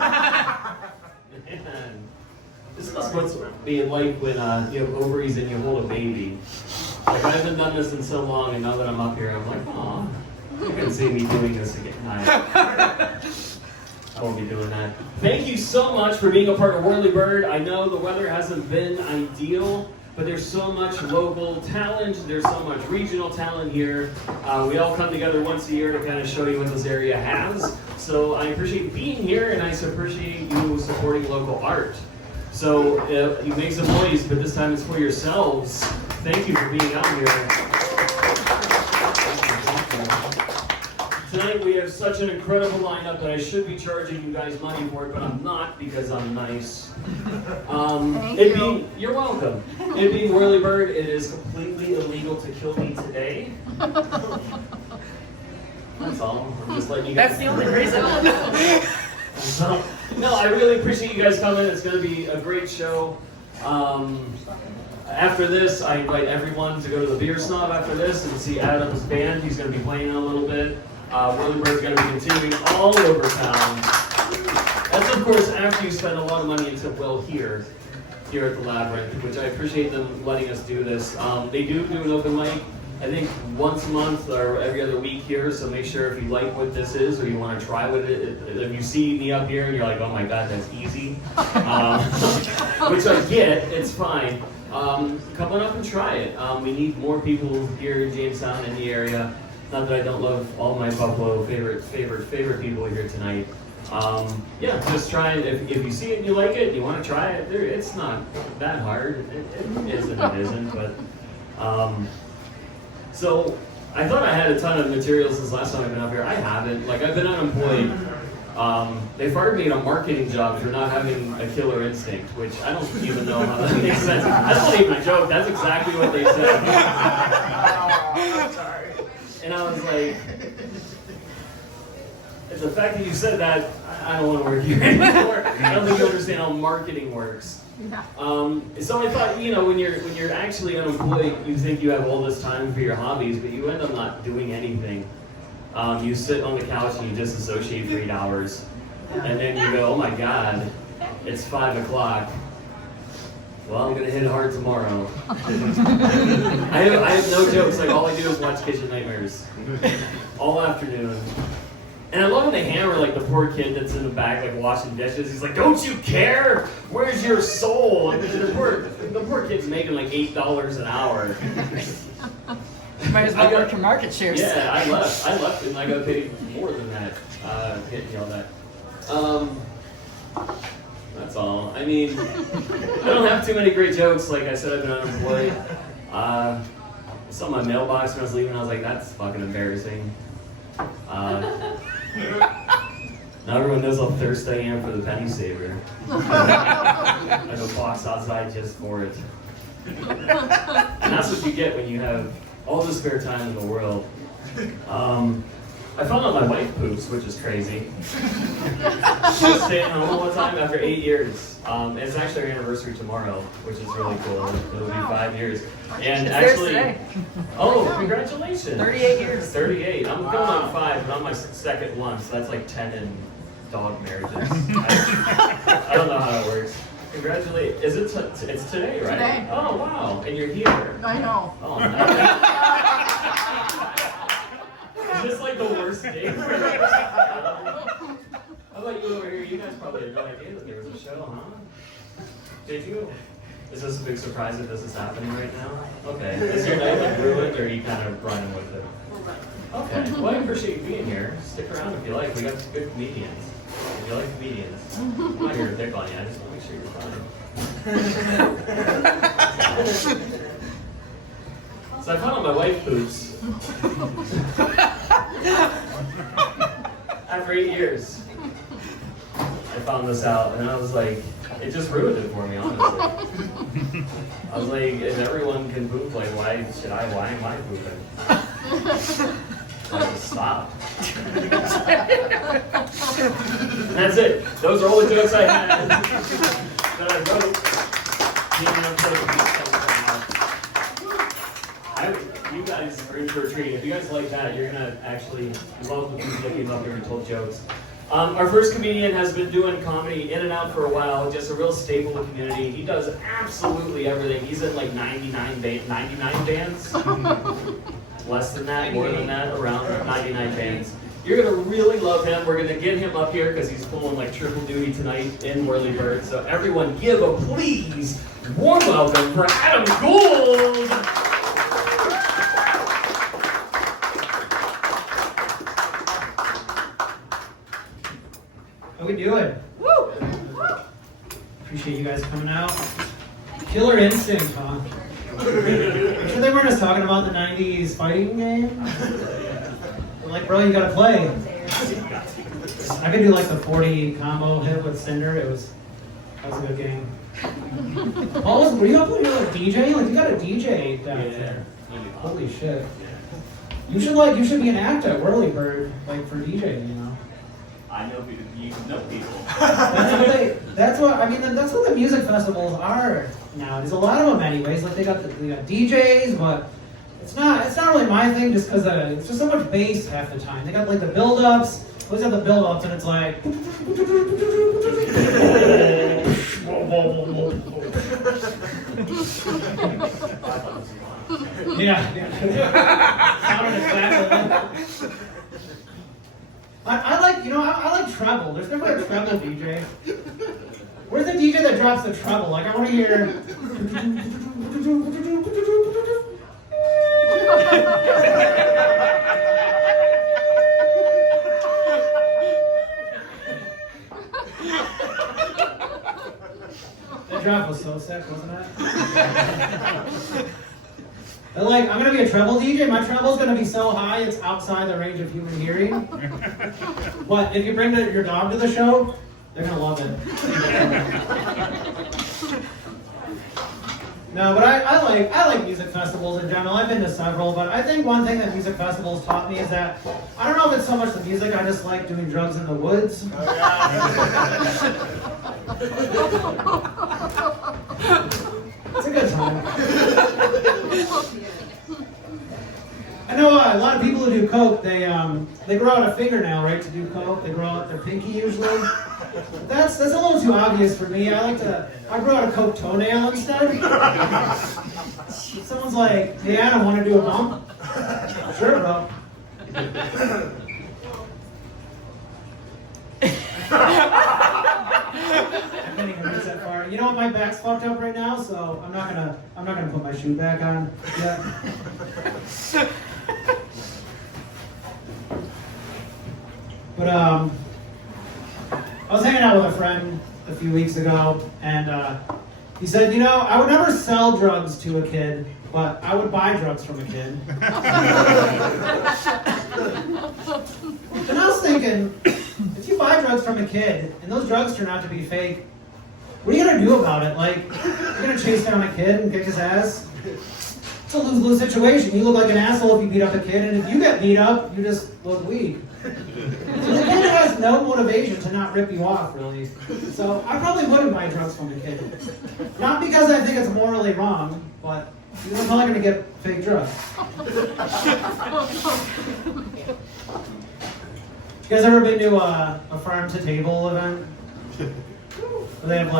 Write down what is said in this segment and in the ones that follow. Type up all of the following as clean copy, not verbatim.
Man, this must be like when you have ovaries and you hold a baby. Like, I haven't done this in so long, and now that I'm up here, I'm like, oh, you can see me doing this again. I won't be doing that. Thank you so much for being a part of Whirlybird. I know the weather hasn't been ideal, but there's so much local talent, there's so much regional talent here. We all come together once a year to kind of show you what this area has. So I appreciate being here, and I appreciate you supporting local art. So you make some noise, but this time it's for yourselves. Thank you for being out here. Tonight we have such an incredible lineup that I should be charging you guys money for it, but I'm not because I'm nice. You're welcome. It being Whirlybird, it is completely illegal to kill me today. That's all. I'm just letting you guys. That's the only reason. So, no, I really appreciate you guys coming. It's going to be a great show. After this, I invite everyone to go to the Beer Snob after this and see Adam's band. He's going to be playing in a little bit. Whirlybird's going to be continuing all over town. That's, of course, after you spend a lot of money until well here at the Labyrinth, which I appreciate them letting us do this. They do an open mic, I think, once a month or every other week here, so make sure if you like what this is or you want to try with it, if you see me up here and you're like, oh my god, that's easy, which I get, it's fine. Come on up and try it. We need more people here in Jamestown in the area. Not that I don't love all my Buffalo favorite people here tonight. Yeah, just try it. If you see it and you like it, you want to try it, it's not that hard. It isn't, but... So, I thought I had a ton of material since last time I've been up here. I haven't. Like, I've been unemployed. They fired me in a marketing job for not having a killer instinct, which I don't even know how that makes sense. That's not even a joke. That's exactly what they said. I'm sorry. And I was like, the fact that you said that, I don't want to work here anymore. I don't think you understand how marketing works. So I thought, when you're actually unemployed, you think you have all this time for your hobbies, but you end up not doing anything. You sit on the couch and you disassociate for 8 hours, and then you go, oh my god, it's 5 o'clock. Well, I'm gonna hit it hard tomorrow. I have no jokes. Like, all I do is watch Kitchen Nightmares all afternoon. And I love when they hammer like the poor kid that's in the back like washing dishes. He's like, "Don't you care? Where's your soul?" And the poor kid's making like $8 an hour. Might as well work your market shares. Yeah, I left, and I got paid more than that. Getting yelled at. That's all. I mean, I don't have too many great jokes. Like I said, I've been unemployed. I saw my mailbox when I was leaving. I was like, that's fucking embarrassing. Now everyone knows how thirsty I am for the penny saver. I have a box outside just for it. And that's what you get when you have all the spare time in the world. I found out my wife poops, which is crazy. She's staying home all the time after 8 years. It's actually our anniversary tomorrow, which is really cool. It'll be 5 years. And actually, oh, congratulations! 38 years. 38. I'm going on 5, but I'm my second one, so that's like 10 in dog marriages. I don't know how that works. Congratulations! Is it? It's today, right? Today. Oh wow! And you're here. I know. Oh, nice. Is this like the worst day for you? How about you over here? You guys probably had no idea that there was a show, huh? Did you? Is this a big surprise that this is happening right now? Okay. Is your night like ruined, or are you kind of running with it? Okay. Well, I appreciate you being here. Stick around if you like. We got some good comedians. If you like comedians, I'm not here to pick on you. I just want to make sure you're fine. So I found out my wife poops. After 8 years, I found this out, and I was like, it just ruined it for me, honestly. I was like, if everyone can poop, like, why am I pooping? I just stop. And that's it. Those are all the jokes I had that I wrote. You guys are in for a treat. If you guys like that, you're gonna actually love the people that came up here and told jokes. Our first comedian has been doing comedy in and out for a while, just a real staple of the community. He does absolutely everything. He's in like 99 bands. Less than that, more than that, around 99 bands. You're gonna really love him. We're gonna get him up here because he's pulling like triple duty tonight in Whirlybird. So everyone give a please warm welcome for Adam Gould. How we doing? Woo! Appreciate you guys coming out. Killer Instinct, huh? I'm sure they weren't just talking about the 90s fighting game. They're like, bro, you gotta play. I could do like the 40 combo hit with Cinder. That was a good game. Paul, were you up when you were like DJ? Like you got a DJ down there. Holy shit. You should be an actor at Whirlybird, like for DJing, you know. I know people. You know people. That's what the music festivals are nowadays. A lot of them, anyways. Like they got DJs, but it's not really my thing. Just because it's just so much bass half the time. They got like the build-ups. Always have the build-ups, and it's like. Yeah. Sounded exactly. I like treble. There's definitely a treble DJ. Where's the DJ that drops the treble? Like I want to hear. That drop was so sick, wasn't it? I'm gonna be a treble DJ. My treble's gonna be so high it's outside the range of human hearing. But if you bring your dog to the show, they're gonna love it. No, but I like music festivals in general. I've been to several, but I think one thing that music festivals taught me is that I don't know if it's so much the music. I just like doing drugs in the woods. It's a good time. I know a lot of people who do coke. They grow out a fingernail, right, to do coke. They grow out their pinky usually. That's a little too obvious for me. I grow out a coke toenail instead. Someone's like, "Hey, Adam, want to do a bump?" Sure, bro. I can't even reach that far. You know what? My back's fucked up right now, so I'm not gonna put my shoe back on yet. But I was hanging out with a friend a few weeks ago, and he said, I would never sell drugs to a kid, but I would buy drugs from a kid. And I was thinking, if you buy drugs from a kid, and those drugs turn out to be fake, what are you gonna do about it? Like, you're gonna chase down a kid and kick his ass? It's a lose-lose situation. You look like an asshole if you beat up a kid, and if you get beat up, you just look weak. So the kid has no motivation to not rip you off, really. So I probably wouldn't buy drugs from a kid. Not because I think it's morally wrong, but you're probably gonna get fake drugs. You guys ever been to a farm-to-table event? Where they have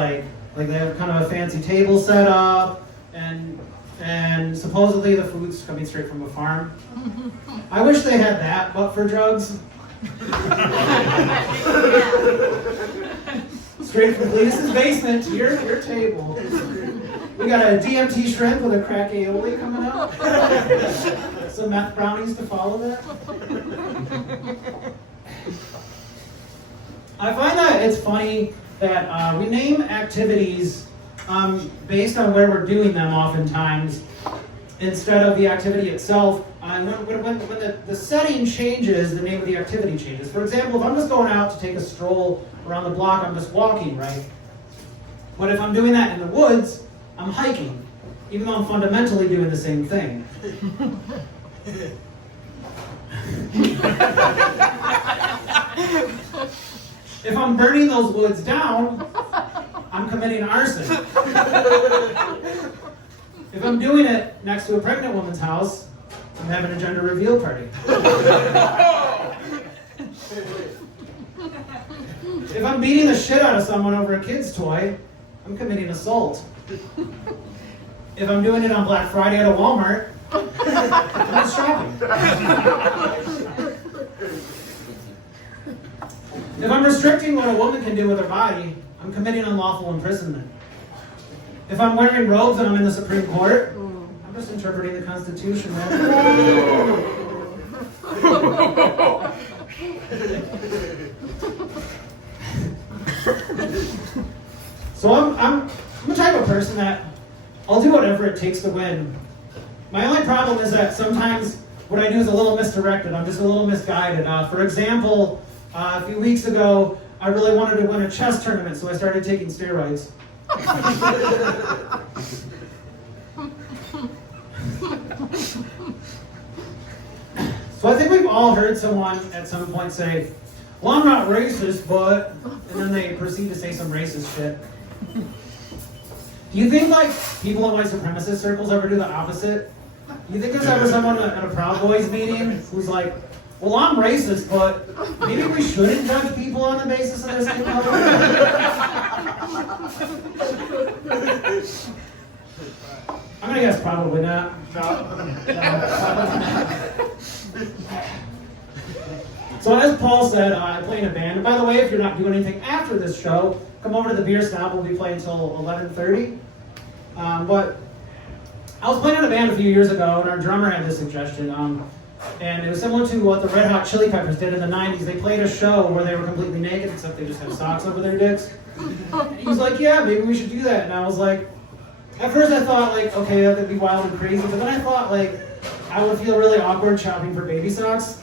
they have kind of a fancy table set up, and supposedly the food's coming straight from a farm. I wish they had that, but for drugs. Straight from Cletus's basement to your table. We got a DMT shrimp with a crack aioli coming up. Some meth brownies to follow that. I find that it's funny that we name activities based on where we're doing them oftentimes instead of the activity itself. When the setting changes, the name of the activity changes. For example, if I'm just going out to take a stroll around the block, I'm just walking, right? But if I'm doing that in the woods, I'm hiking, even though I'm fundamentally doing the same thing. If I'm burning those woods down, I'm committing arson. If I'm doing it next to a pregnant woman's house, I'm having a gender reveal party. I'm beating the shit out of someone over a kid's toy, I'm committing assault. If I'm doing it on Black Friday at a Walmart, I'm just shopping. If I'm restricting what a woman can do with her body, I'm committing unlawful imprisonment. If I'm wearing robes and I'm in the Supreme Court, I'm just interpreting the Constitution. So I'm the type of person that I'll do whatever it takes to win. My only problem is that sometimes what I do is a little misdirected. I'm just a little misguided. For example, a few weeks ago, I really wanted to win a chess tournament, so I started taking steroids. So I think we've all heard someone at some point say, well, I'm not racist, but, and then they proceed to say some racist shit. Do you think like people in white supremacist circles ever do the opposite? Do you think there's ever someone at a Proud Boys meeting who's like, well, I'm racist, but maybe we shouldn't judge people on the basis of their skin color? I'm gonna guess probably not. So as Paul said, I play in a band. And by the way, if you're not doing anything after this show, come over to the Beer Snob. We'll be playing until 11:30. But I was playing in a band a few years ago, and our drummer had this suggestion. And it was similar to what the Red Hot Chili Peppers did in the 90s. They played a show where they were completely naked, except they just had socks over their dicks. And he was like, yeah, maybe we should do that. And I was like, at first I thought, like, okay, that could be wild and crazy. But then I thought, like, I would feel really awkward shopping for baby socks.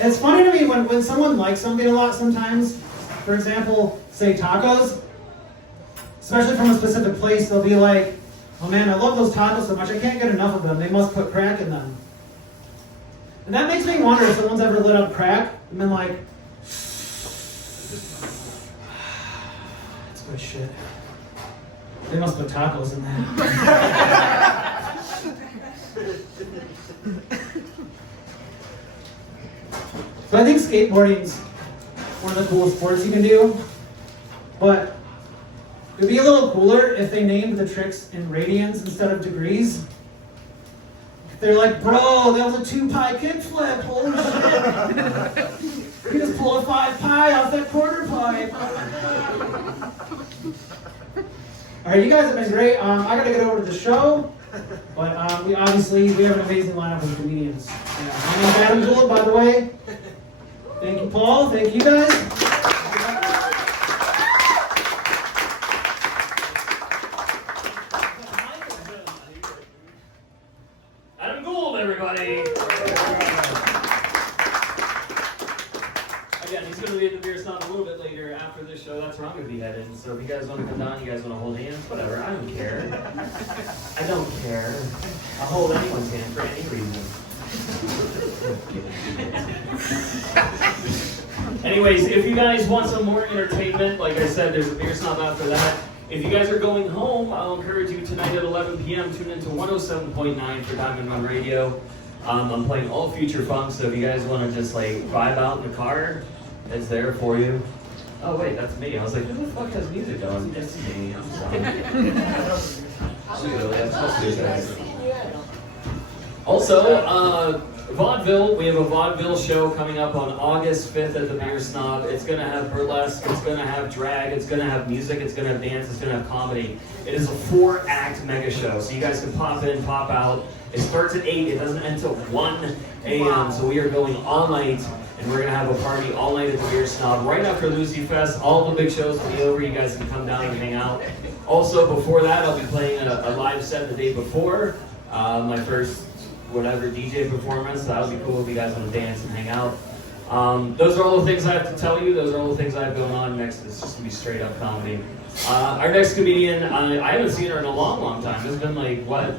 It's funny to me when someone likes something a lot sometimes. For example, say tacos, especially from a specific place, they'll be like, oh man, I love those tacos so much, I can't get enough of them. They must put crack in them. And that makes me wonder if someone's ever lit up crack and been like, that's good shit. They must put tacos in that. So I think skateboarding's one of the coolest sports you can do, but it would be a little cooler if they named the tricks in radians instead of degrees. They're like, bro, that was a 2-pi kickflip, holy shit. You just pulled a 5-pi off that quarter pipe. Alright, you guys have been great. I gotta get over to the show, but we have an amazing lineup of comedians. My name's Adam Gould, by the way. Thank you, Paul. Thank you, guys. Adam Gould, everybody. Again, he's going to be at the Beer Snob a little bit later after this show. That's where I'm going to be headed. So if you guys want to come down, you guys want to hold hands, whatever. I don't care. I don't care. I'll hold anyone's hand for any reason. Anyways, if you guys want some more entertainment, like I said, there's a Beer Snob after that. If you guys are going home, I'll encourage you tonight at 11 p.m. Tune into 107.9 for Diamond Run Radio. I'm playing all future funk, so if you guys want to just like vibe out in the car, it's there for you. Oh wait, that's me. I was like, who the fuck has music on? It's me. I'm sorry. Also, vaudeville. We have a vaudeville show coming up on August 5th at the Beer Snob. It's going to have burlesque, it's going to have drag, it's going to have music, it's going to have dance, it's going to have comedy. It is a 4-act mega show, so you guys can pop in, pop out. It starts at 8, it doesn't end till 1 a.m., so we are going all night, and we're going to have a party all night at the Beer Snob. Right after Lucy Fest, all the big shows will be over. You guys can come down and hang out. Also, before that, I'll be playing a live set the day before. My first whatever DJ performance. That would be cool if you guys want to dance and hang out. Those are all the things I have to tell you. Those are all the things I have going on next. It's just going to be straight up comedy. Our next comedian, I haven't seen her in a long, long time. It's been like, what,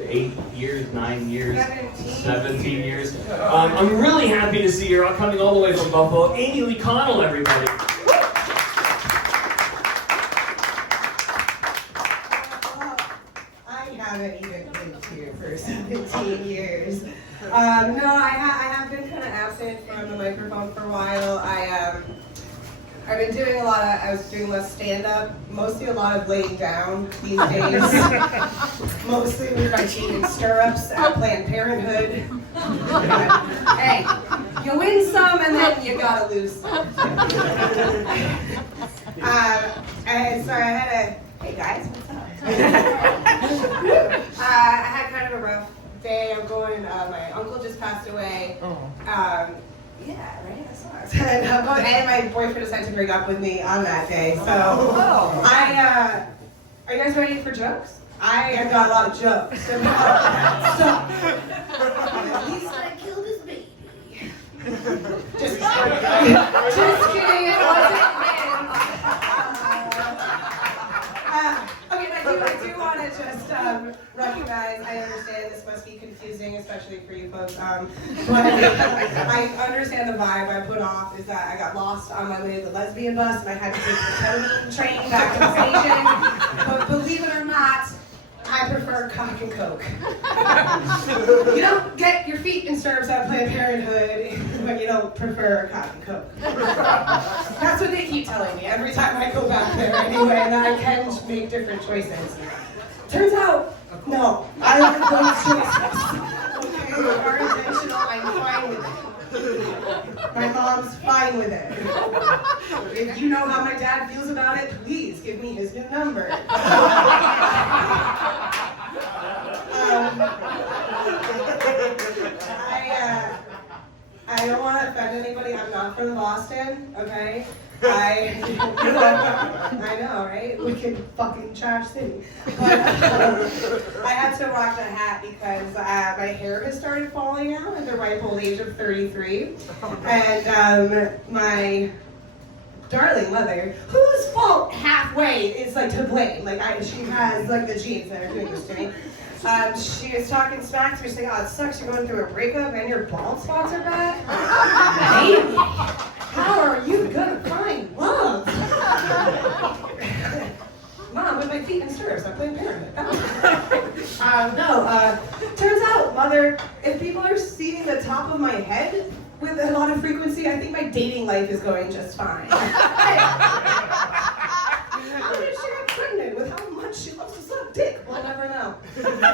8 years, 9 years, 17 years. I'm really happy to see her coming all the way from Buffalo. Amy Lee Connell, everybody. I have haven't even lived here for 17 years. No, I have been kind of absent from the microphone for a while. I've been doing I was doing less stand-up, mostly a lot of laying down these days. Mostly with my cheating in stirrups at Planned Parenthood. Hey, you win some and then you gotta lose some. Hey guys, what's up? I had kind of a rough day. I'm going, my uncle just passed away. Yeah, right? That sucks. And my boyfriend decided to break up with me on that day. So, are you guys ready for jokes? I have got a lot of jokes. So, at least I killed his baby. Just kidding, it wasn't him. Okay, I do want to just recognize, I understand this must be confusing, especially for you folks, but I understand the vibe I put off is that I got lost on my way to the lesbian bus and I had to take the ketamine train back to the station, but believe it or not, I prefer cock and coke. You don't get your feet in stirrups at Planned Parenthood when you don't prefer cock and coke. That's what they keep telling me every time I go back there anyway, and I can make different choices. Turns out, no, I like those choices. Okay, they are intentional, I'm fine with it. My mom's fine with it. If you know how my dad feels about it, please give me his new number. I don't want to offend anybody. I'm not from Boston, okay? I know, right? Wicked fucking trash city. But I had to rock the hat because my hair has started falling out at the ripe old age of 33. And my darling mother, whose fault halfway is like to blame. Like she has like the genes that are doing this to me. She was talking smack to me, saying, "Oh, it sucks. You're going through a breakup and your bald spots are back. Baby, how are you gonna find love?" Mom, with my feet in stirrups, I'm playing Parenthood. Turns out, Mother, if people are seeing the top of my head with a lot of frequency, I think my dating life is going just fine. How did she get pregnant with how much she loves to suck dick? We'll never know.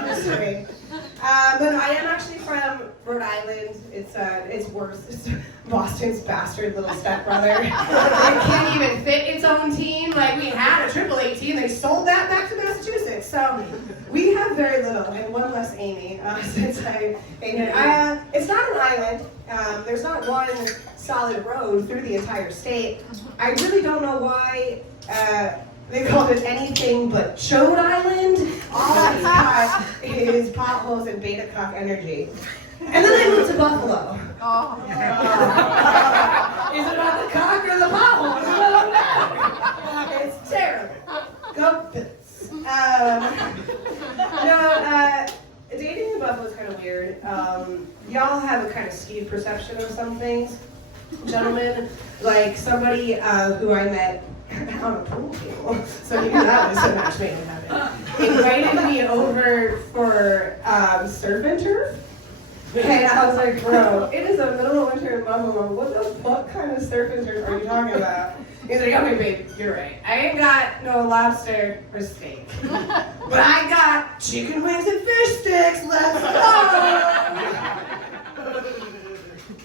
Mystery. But I am actually from Rhode Island. It's worse. It's Boston's bastard little stepbrother. It can't even fit its own team. Like, we had a AAA team. They sold that back to Massachusetts. So we have very little, and one less Amy since I came here. It's not an island. There's not one solid road through the entire state. I really don't know why they called it anything but Chode Island. All it's got is potholes and beta cock energy. And then I moved to Buffalo. Is it about the cock or the potholes? It's terrible. Go Bills. Dating in Buffalo is kind of weird. Y'all have a kind of skewed perception of some things. Gentlemen, like somebody who I met on a pool table, so you know that was a match made in heaven, invited me over for surf and turf. And I was like, bro, it is the middle of winter in Buffalo. What the fuck kind of surf and turf are you talking about? He's like, okay, babe, you're right. I ain't got no lobster or steak. But I got chicken wings and fish sticks. Let's go!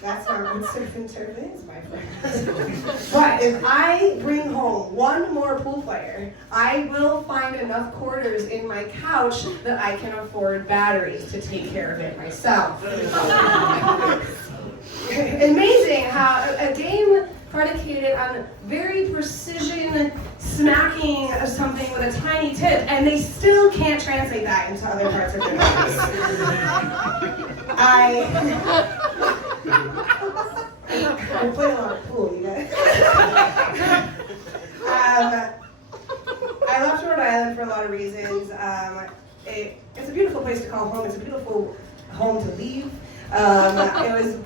That's not what surf and turf is, my friends. But if I bring home one more pool player, I will find enough quarters in my couch that I can afford batteries to take care of it myself. Amazing how a game predicated on very precision smacking of something with a tiny tip, and they still can't translate that into other parts of their lives. I play a lot of pool, you guys. I left Rhode Island for a lot of reasons. It's a beautiful place to call home. It's a beautiful home to leave.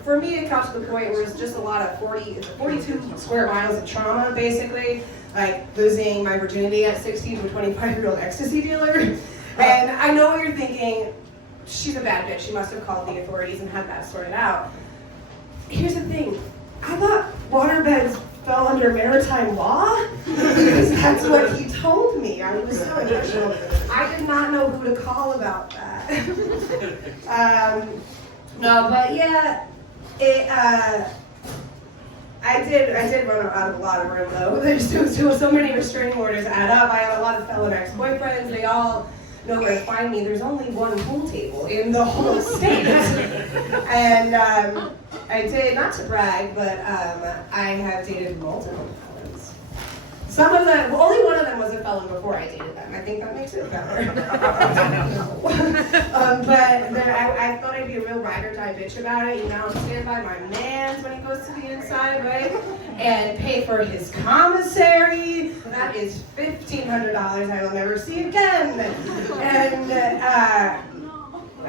For me, it got to the point where it's just a lot of 42 square miles of trauma, basically. Like losing my virginity at 16 to a 25-year-old ecstasy dealer. And I know what you're thinking, she's a bad bitch, she must have called the authorities and had that sorted out. Here's the thing, I thought waterbeds fell under maritime law, because that's what he told me. I was so emotional. I did not know who to call about that. No, but yeah, I did run out of a lot of room though. There's so many restraining orders add up. I have a lot of fellow ex-boyfriends. They all know where to find me. There's only one pool table in the whole state. And I did, not to brag, but I have dated multiple felons. Some of them, well, only one of them was a felon before I dated them. I think that makes it better. But I thought I'd be a real ride or die bitch about it. You know, stand by my man when he goes to the inside, right? And pay for his commissary. That is $1,500 I will never see again. And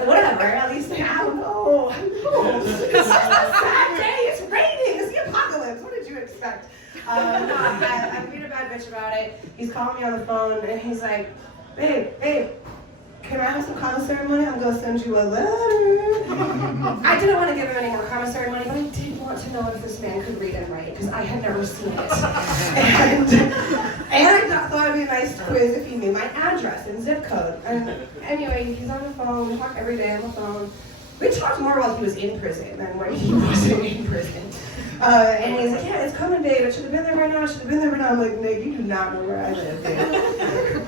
whatever, at least I don't know. It's just a sad day. It's raining. It's the apocalypse. What did you expect? No, I'm being a bad bitch about it. He's calling me on the phone and he's like, babe, can I have some commissary money? I'm going to send you a letter. I didn't want to give him any more commissary money, but I did want to know if this man could read and write, because I had never seen it. And I thought it'd be a nice quiz if he knew my address and zip code. And anyway, he's on the phone. We talk every day on the phone. We talked more while he was in prison than when he wasn't in prison. And he's like, yeah, it's coming, babe. It should have been there right now. It should have been there right now. I'm like, Nick, you do not know where I live, babe.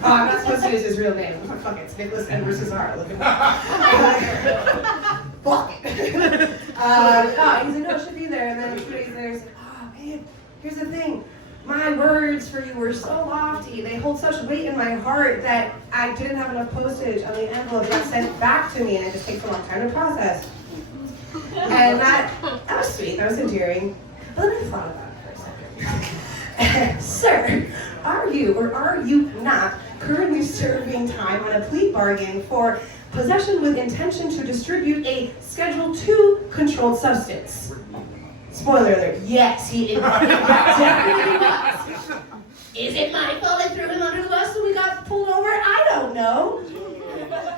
I'm not supposed to use his real name. Fuck it, it's Nicholas Edward Cesar. Look at that. Fuck it. He's like, no, it should be there. And then 2 days later, he's like, oh, babe, here's the thing. My words for you were so lofty. They hold such weight in my heart that I didn't have enough postage on the envelope that sent back to me, and it just takes a long time to process. And that was sweet, that was endearing. But then I thought about it for a second. Sir, are you or are you not currently serving time on a plea bargain for possession with intention to distribute a Schedule II controlled substance? Spoiler alert, yes, he is. Definitely was. Is it my fault I threw him under the bus when we got pulled over? I don't know.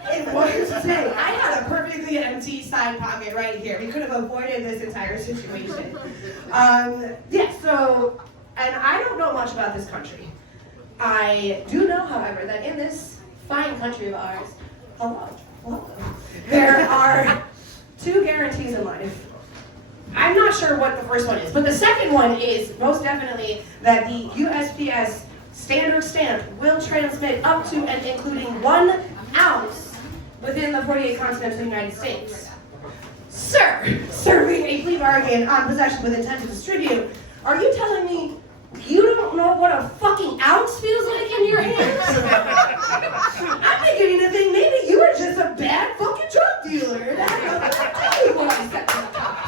It was today. I had a perfectly empty side pocket right here. We could have avoided this entire situation. Yeah, so, and I don't know much about this country. I do know, however, that in this fine country of ours, there are 2 guarantees in life. I'm not sure what the first one is, but the second one is most definitely that the USPS standard stamp will transmit up to and including 1 ounce within the 48 continents of the United States. Sir, serving a plea bargain on possession with intent to distribute, are you telling me you don't know what a fucking ounce feels like in your hands? I'm beginning to think maybe you were just a bad fucking drug dealer. That's what I said to the cops.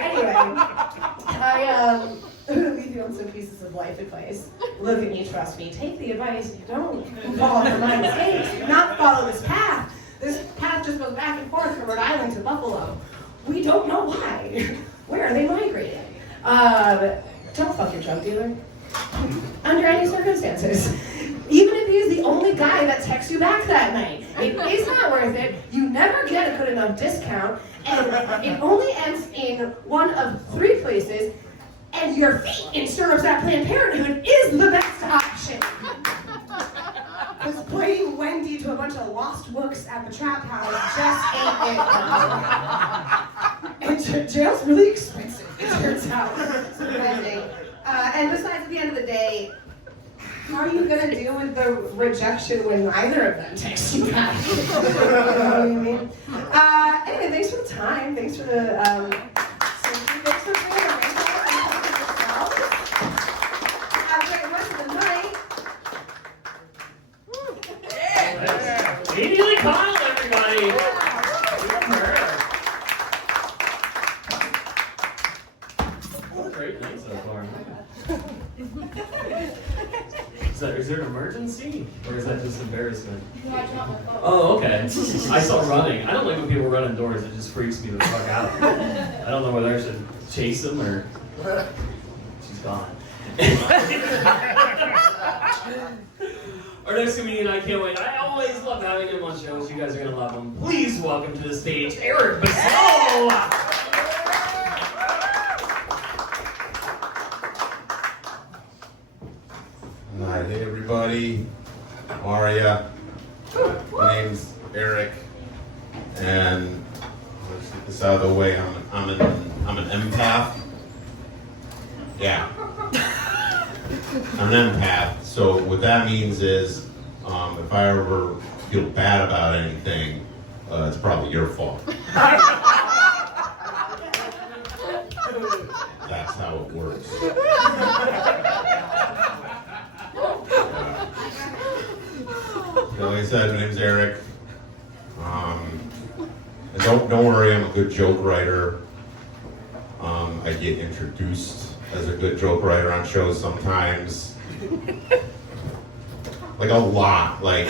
Anyway, I'm going to leave you on some pieces of life advice. Look at me, trust me. Take the advice. Don't fall for my mistakes. Do not follow this path. This path just goes back and forth from Rhode Island to Buffalo. We don't know why. Where are they migrating? Don't fuck your drug dealer. Under any circumstances. Even if he's the only guy that texts you back that night. It is not worth it. You never get a good enough discount. And it only ends in one of 3 places. And your feet in stirrups at Planned Parenthood is the best option. Because playing Wendy to a bunch of lost books at the trap house just ain't it. And jail's really expensive, it turns out. Surprising. And besides, at the end of the day, how are you going to deal with the rejection when neither of them text you back? You know what I mean? Anyway, thanks for the time. Thanks for the thanks for being around. Have a great rest of the night. Immediately called, everybody. Great night so far. Is there an emergency? Or is that just embarrassment? Oh, okay. I saw running. I don't like when people run indoors. It just freaks me the fuck out. I don't know whether I should chase them or... She's gone. Our next comedian, I can't wait. I always love having him on shows. You guys are gonna love him. Please welcome to the stage, Eric Bissell. Hi, hey everybody. How are ya? My name's Eric, and let's get this out of the way. I'm an empath. Yeah. I'm an empath. So what that means is, if I ever feel bad about anything, it's probably your fault. That's how it works. Like I said, my name's Eric. And don't worry, I'm a good joke writer. I get introduced as a good joke writer on shows sometimes. Like a lot. Like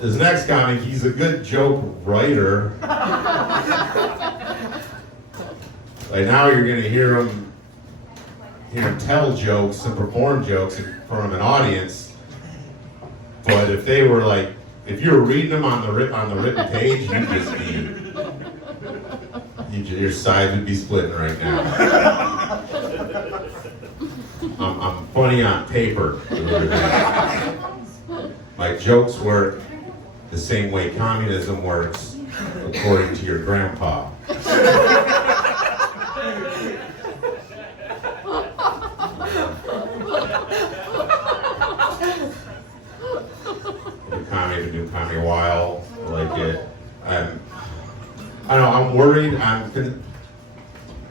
this next comic, he's a good joke writer. Like now you're gonna hear him tell jokes and perform jokes in front of an audience. But if they were like, if you were reading them on the written page, you'd just be, your sides would be splitting right now. I'm funny on paper. My jokes work the same way communism works, according to your grandpa. I've been doing comedy a while. I like it. I'm worried.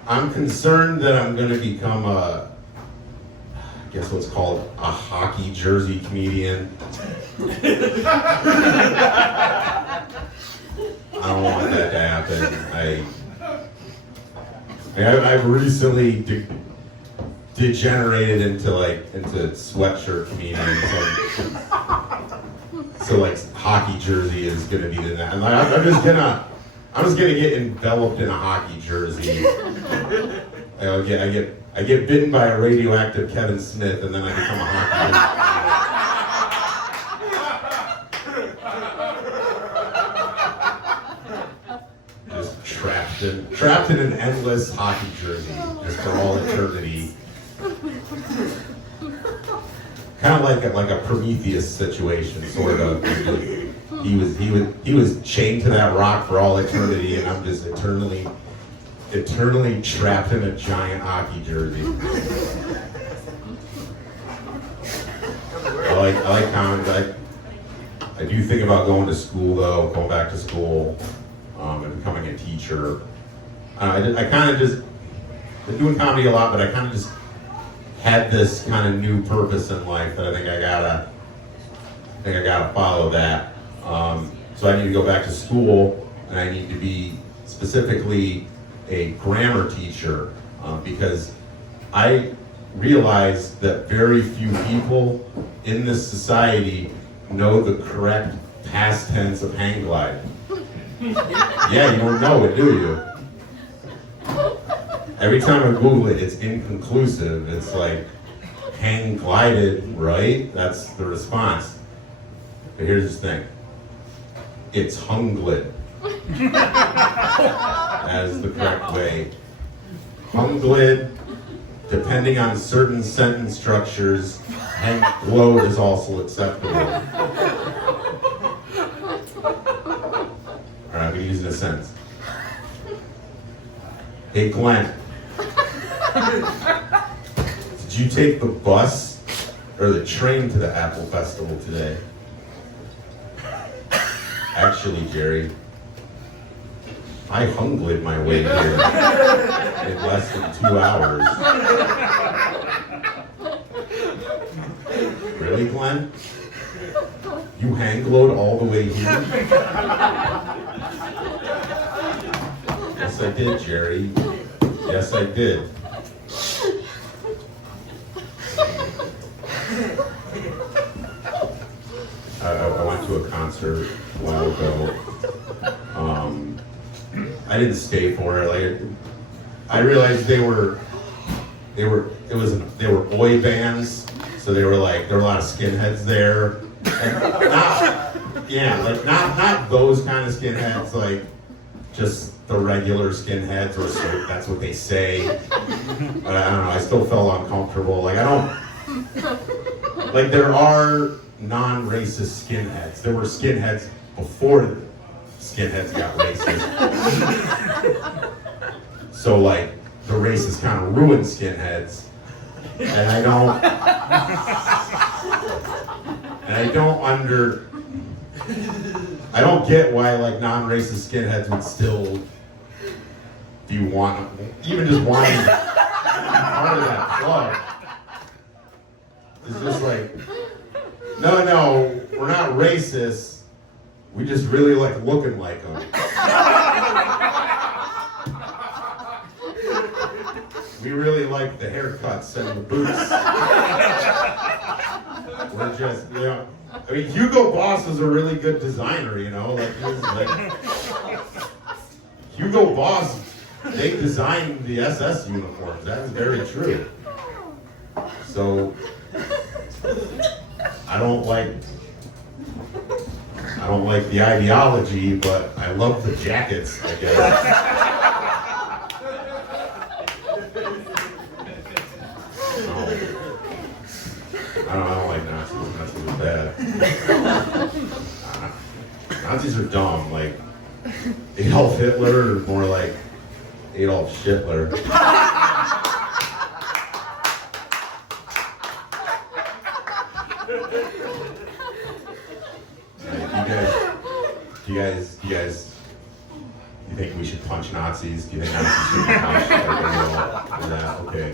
I'm concerned that I'm going to become I guess what's called a hockey jersey comedian. I don't want that to happen. I've recently degenerated into sweatshirt comedian. So like hockey jersey is gonna be the next. I'm just gonna get enveloped in a hockey jersey. I get bitten by a radioactive Kevin Smith, and then I become a hockey jersey. Just trapped in an endless hockey jersey, just for all eternity. Kind of like a Prometheus situation, sort of. He was chained to that rock for all eternity, and I'm just eternally trapped in a giant hockey jersey. I like comedy. I do think about going to school though, going back to school, and becoming a teacher. I kind of just been doing comedy a lot, but I kind of just had this kind of new purpose in life that I think I gotta follow that. So I need to go back to school, and I need to be specifically a grammar teacher, because I realize that very few people in this society know the correct past tense of hang glide. Yeah, you don't know it, do you? Every time I Google it, it's inconclusive. It's like, hang glided, right? That's the response. But here's the thing. It's hung glid. That is the correct way. Hung glid, depending on certain sentence structures, hang glode is also acceptable. All right, I'm gonna use it in a sentence. Hey Glenn, did you take the bus or the train to the Apple Festival today? Actually, Jerry, I hung glid my way here in less than 2 hours. Really, Glenn? You hang glode all the way here? Yes, I did, Jerry. Yes, I did. I went to a concert a while ago. I didn't stay for it. Like, I realized they were boy bands, So they were like, there were a lot of skinheads there. And not those kind of skinheads, like just the regular skinheads, or so that's what they say. But I don't know, I still felt uncomfortable. Like like there are non-racist skinheads. There were skinheads before skinheads got racist. So like the racists kind of ruined skinheads. And I don't get why like non-racist skinheads would still be even just wanting part of that club. It's just like, no, we're not racist. We just really like looking like them. We really like the haircuts and the boots. We're just, I mean, Hugo Boss was a really good designer, like he was like, Hugo Boss, they designed the SS uniforms. That is very true. So, I don't like the ideology, but I love the jackets, I guess. I don't like Nazis. Nazis are bad. Nazis are dumb. Like Adolf Hitler, or more like Adolf Shitler. Do you think we should punch Nazis? Do you think Nazis should be punched? Okay.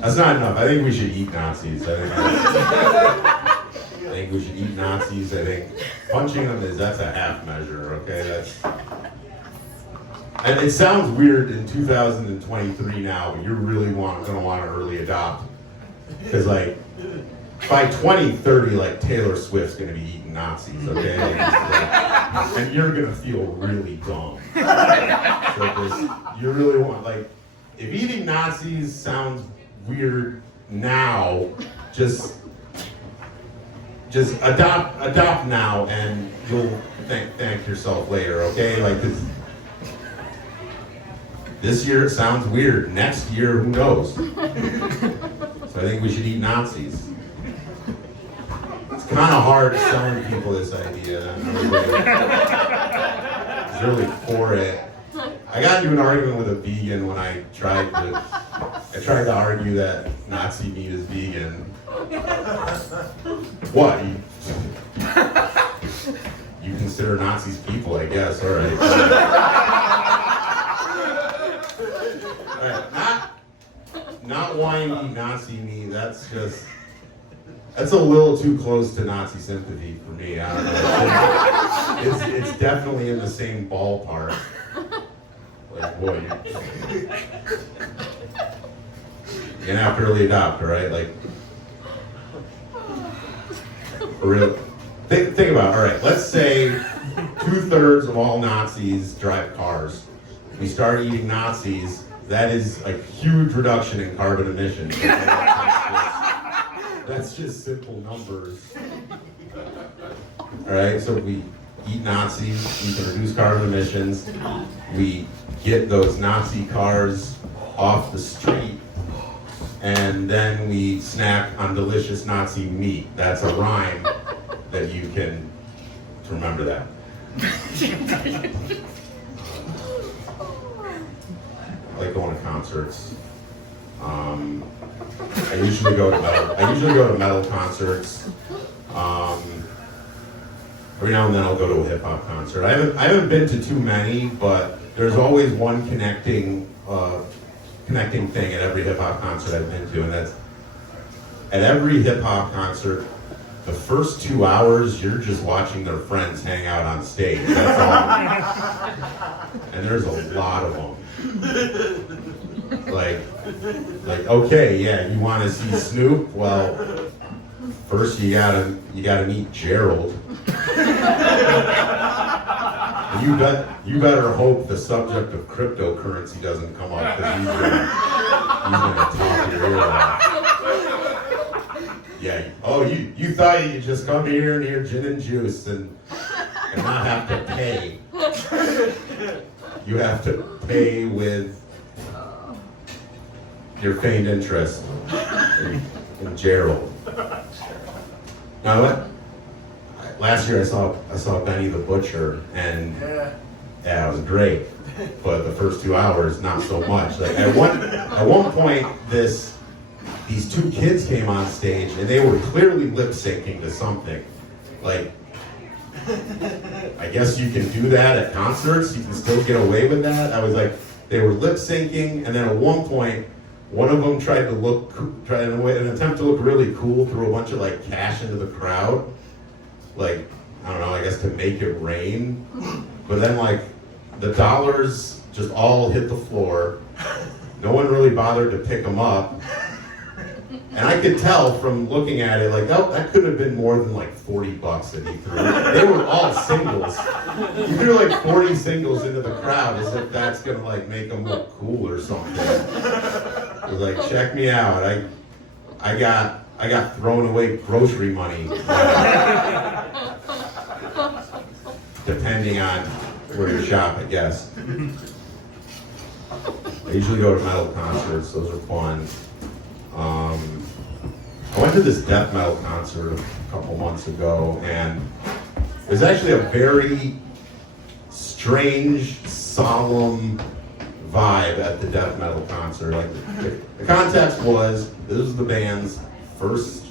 That's not enough. I think we should eat Nazis. I think we should eat Nazis. I think punching them that's a half measure. Okay, and it sounds weird in 2023 now, but you're really going to want to early adopt, because like by 2030, like Taylor Swift's going to be eating Nazis. Okay, and you're going to feel really dumb. So you really want, like, if eating Nazis sounds weird now, just adopt now, and you'll thank yourself later. Okay, like this year it sounds weird. Next year, who knows? So I think we should eat Nazis. It's kind of hard selling people this idea. I'm really for it. I got into an argument with a vegan when I tried to argue that Nazi meat is vegan. What? You consider Nazis people, I guess. All right. All right. Not wanting to eat Nazi meat. That's a little too close to Nazi sympathy for me. I don't know. It's definitely in the same ballpark. Like, boy, you're gonna have to early adopt, right? Like, really, think about it. All right, let's say 2/3 of all Nazis drive cars. We start eating Nazis. That is a huge reduction in carbon emissions. That's just simple numbers. All right, so we eat Nazis, we can reduce carbon emissions, we get those Nazi cars off the street, and then we snack on delicious Nazi meat. That's a rhyme that you can remember that. I like going to concerts. I usually go to metal concerts. Every now and then I'll go to a hip hop concert. I haven't been to too many, but there's always one connecting thing at every hip hop concert I've been to, and that's at every hip hop concert. The first 2 hours, you're just watching their friends hang out on stage. That's all. And there's a lot of them. Like, okay, yeah, you want to see Snoop? Well, first you gotta meet Gerald. You better hope the subject of cryptocurrency doesn't come up, because he's gonna talk your ear off. Yeah. Oh, you thought you could just come here and hear gin and juice and not have to pay. You have to pay with your feigned interest in Gerald. Now what? Last year I saw Benny the Butcher, and yeah, it was great. But the first 2 hours, not so much. Like at one point, these two kids came on stage, and they were clearly lip syncing to something. Like, I guess you can do that at concerts. You can still get away with that. I was like, they were lip syncing, and then at one point, one of them tried an attempt to look really cool, threw a bunch of like cash into the crowd, like, I don't know, I guess to make it rain. But then like the dollars just all hit the floor. No one really bothered to pick them up. And I could tell from looking at it, like, that could have been more than like 40 bucks that he threw. They were all singles. You threw like 40 singles into the crowd as if that's gonna like make them look cool or something. It was like, check me out. I got thrown away grocery money. Depending on where you shop, I guess. I usually go to metal concerts, those are fun. I went to this death metal concert a couple months ago, and it was actually a very strange, solemn vibe at the death metal concert. Like the context was, this was the band's first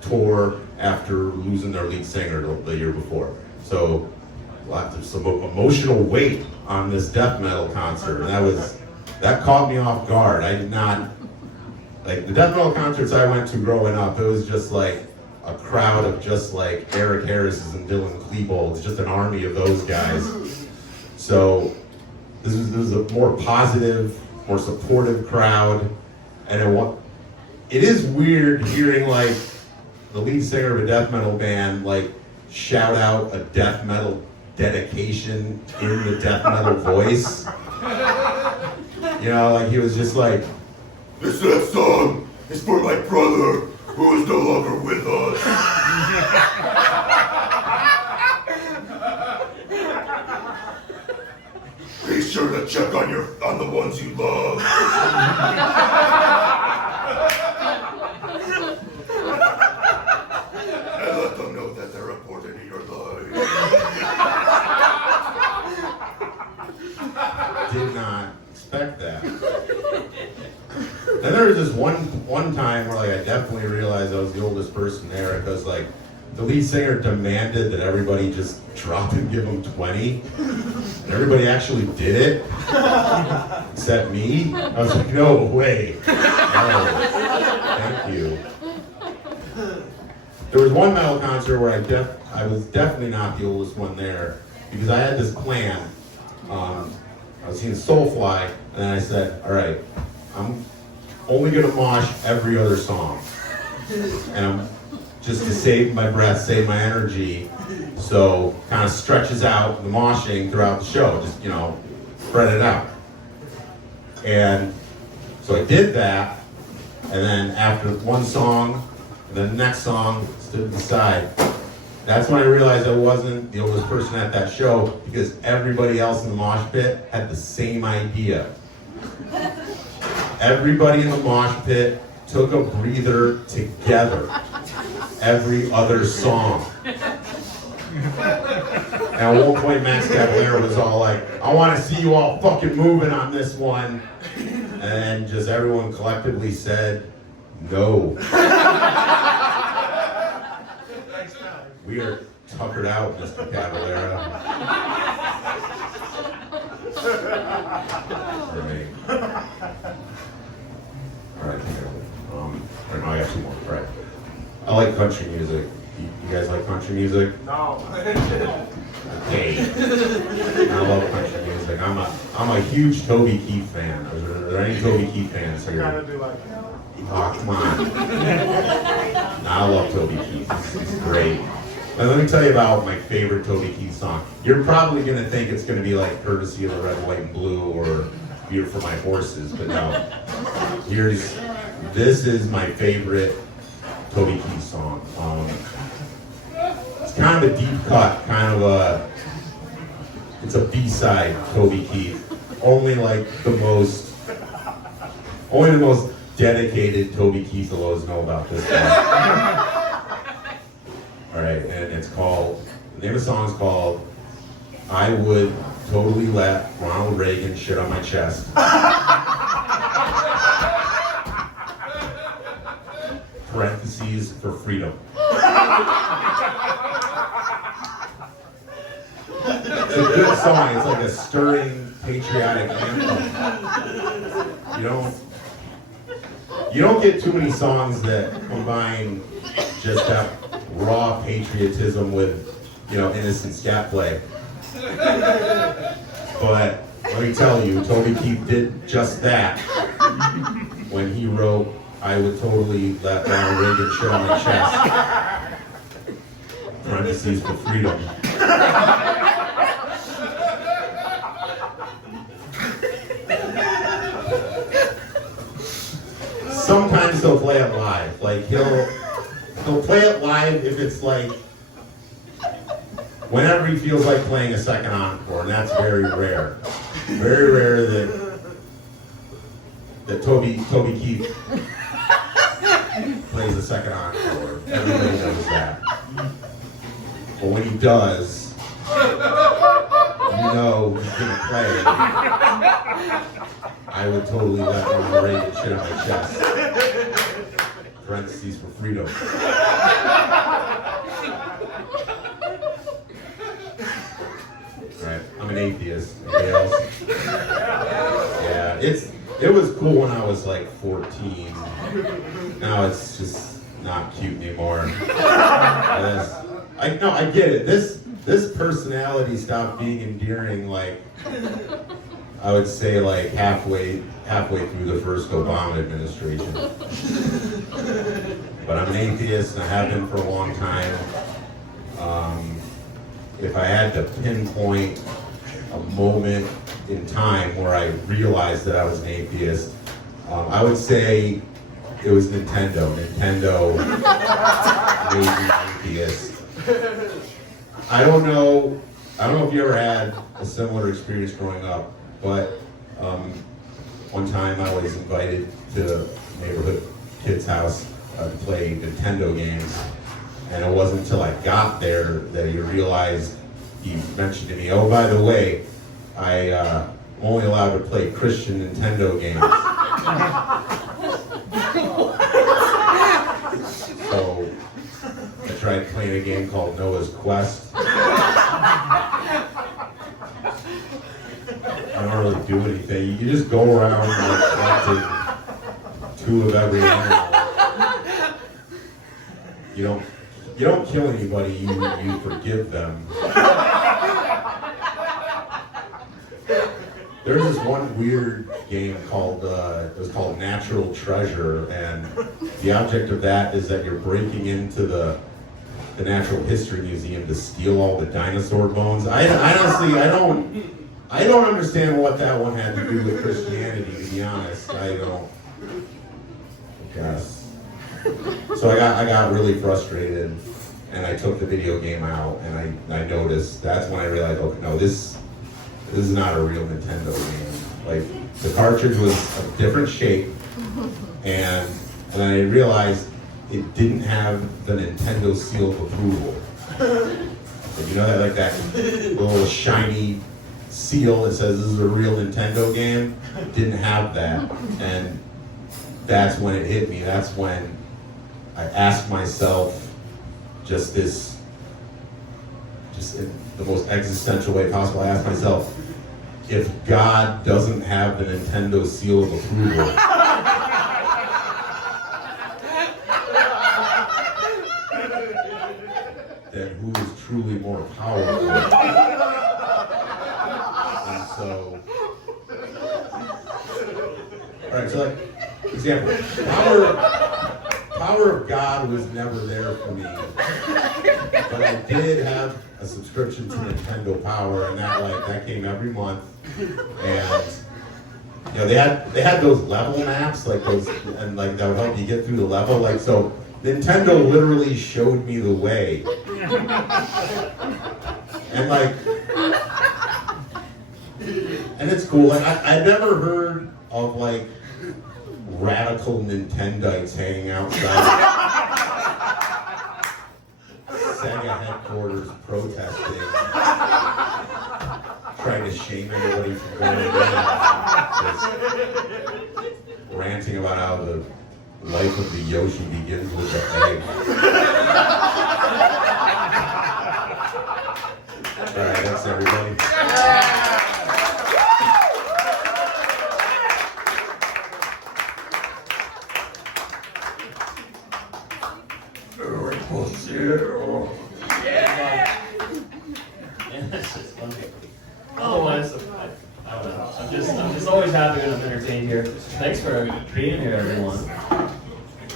tour after losing their lead singer the year before. So some emotional weight on this death metal concert, and that caught me off guard. I did not, like the death metal concerts I went to growing up, it was just like a crowd of just like Eric Harris's and Dylan Klebold's, just an army of those guys. So this was a more positive, more supportive crowd, and it is weird hearing like the lead singer of a death metal band like shout out a death metal dedication in the death metal voice. You know, like he was just like, "This next song is for my brother who is no longer with us." Be sure to check on the ones you love. And let them know that they're important in your life. did not expect that. And there was this one time where like I definitely realized I was the oldest person there, because like the lead singer demanded that everybody just drop and give him 20, and everybody actually did it, except me. I was like, no way, no, thank you. There was one metal concert where I was definitely not the oldest one there, because I had this plan. I was seeing Soulfly, and then I said, all right, I'm only gonna mosh every other song, and I'm just to save my breath, save my energy, so kind of stretches out the moshing throughout the show, just, you know, spread it out. And so I did that, and then after one song, and then the next song, stood to the side. That's when I realized I wasn't the oldest person at that show, because everybody else in the mosh pit had the same idea. Everybody in the mosh pit took a breather together every other song. And at one point, Max Cavalera was all like, I want to see you all fucking moving on this one. And then just everyone collectively said, no. We are tuckered out, Mr. Cavalera. All right, I got two more. All right. I like country music. You guys like country music? No. Okay. I love country music. I'm a huge Toby Keith fan. Are there any Toby Keith fans here? Gotta do like Oh, come on. I love Toby Keith. He's great. And let me tell you about my favorite Toby Keith song. You're probably going to think it's going to be like Courtesy of the Red, White, and Blue or Beer for My Horses, but no. Here's This is my favorite Toby Keith song. It's kind of a deep cut, it's a B-side Toby Keith. Only the most dedicated Toby Keith alone know about this song. All right, and the name of the song is called I Would Totally Let Ronald Reagan Shit on My Chest. Parentheses for freedom. It's a good song. It's like a stirring, patriotic anthem. You don't get too many songs that combine just that raw patriotism with, innocent scat play. But let me tell you, Toby Keith did just that when he wrote I Would Totally Let Ronald Reagan Shit on My Chest. Parentheses for freedom. Sometimes he'll play it live. He'll play it live if it's whenever he feels like playing a second encore, and that's very rare. Very rare that Toby Keith plays a second encore. Everybody knows that. But when he does, he's gonna play. I Would Totally Let Ronald Reagan Shit on My Chest. Parentheses for freedom. Alright, I'm an atheist. Anybody else? Yeah, it was cool when I was 14. Now it's just not cute anymore. I get it. This personality stopped being endearing I would say halfway through the first Obama administration. But I'm an atheist and I have been for a long time. If I had to pinpoint a moment in time where I realized that I was an atheist, I would say it was Nintendo. Nintendo made me an atheist. I don't know if you ever had a similar experience growing up, but one time I was invited to a neighborhood kid's house to play Nintendo games, and it wasn't until I got there that he mentioned to me, oh, by the way, I'm only allowed to play Christian Nintendo games. So I tried playing a game called Noah's Quest. I don't really do anything. You just go around collecting two of every animal. You don't kill anybody, you forgive them. There's this one weird game called Natural Treasure, and the object of that is that you're breaking into the Natural History Museum to steal all the dinosaur bones. I honestly don't understand what that one had to do with Christianity, to be honest. I don't guess. So I got really frustrated, and I took the video game out, and I noticed, that's when I realized, okay, no, this is not a real Nintendo game. The cartridge was a different shape, and then I realized it didn't have the Nintendo seal of approval. You know that, that little shiny seal that says this is a real Nintendo game? It didn't have that, and that's when it hit me. That's when I asked myself in the most existential way possible, I asked myself, if God doesn't have the Nintendo seal of approval, then who is truly more powerful? And so, all right, so example, power of God was never there for me, but I did have a subscription to Nintendo Power, and that came every month, and you know, they had those level maps, like those, and like that would help you get through the level. Like, so Nintendo literally showed me the way. And like, and it's cool. Like, I'd never heard of like radical Nintendites hanging outside Sega headquarters protesting, trying to shame everybody from going in, just ranting about how the life of the Yoshi begins with the egg. All right, that's everybody. Yeah, that's just funny. Otherwise, I don't know. I'm just always happy when I'm entertained here. Thanks for being here, everyone.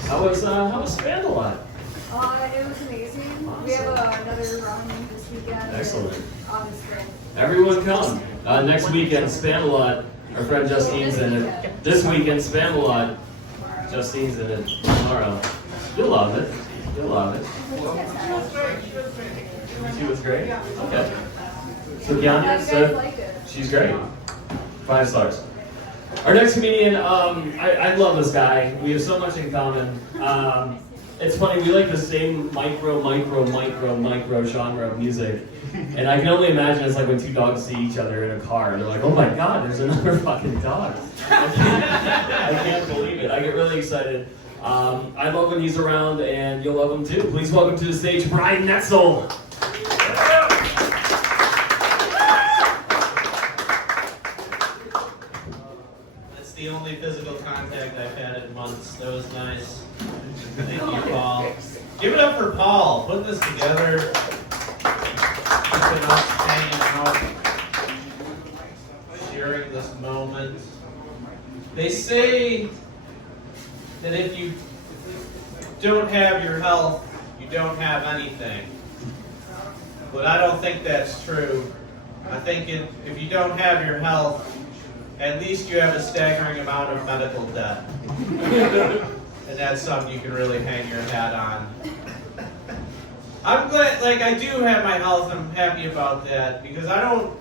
How was Spandalot? It was amazing. We have another run this weekend. Excellent. On the spring. Everyone come. Next weekend, Spandalot. Our friend Justine's in it. This weekend, Spandalot. Justine's in it tomorrow. You'll love it. You'll love it. She was great? Okay. So Kianya said she's great. 5 stars. Our next comedian, I love this guy. We have so much in common. It's funny, we like the same micro genre of music. And I can only imagine it's like when 2 dogs see each other in a car. They're like, oh my god, there's another fucking dog. I can't believe it. I get really excited. I love when he's around, and you'll love him too. Please welcome to the stage, Brian Netzel. That's the only physical contact I've had in months. That was nice. Thank you, Paul. Give it up for Paul. Putting this together. Keeping us hanging out. Sharing this moment. They say that if you don't have your health, you don't have anything. But I don't think that's true. I think if you don't have your health, at least you have a staggering amount of medical debt. And that's something you can really hang your hat on. I'm glad, like, I do have my health, and I'm happy about that, because I don't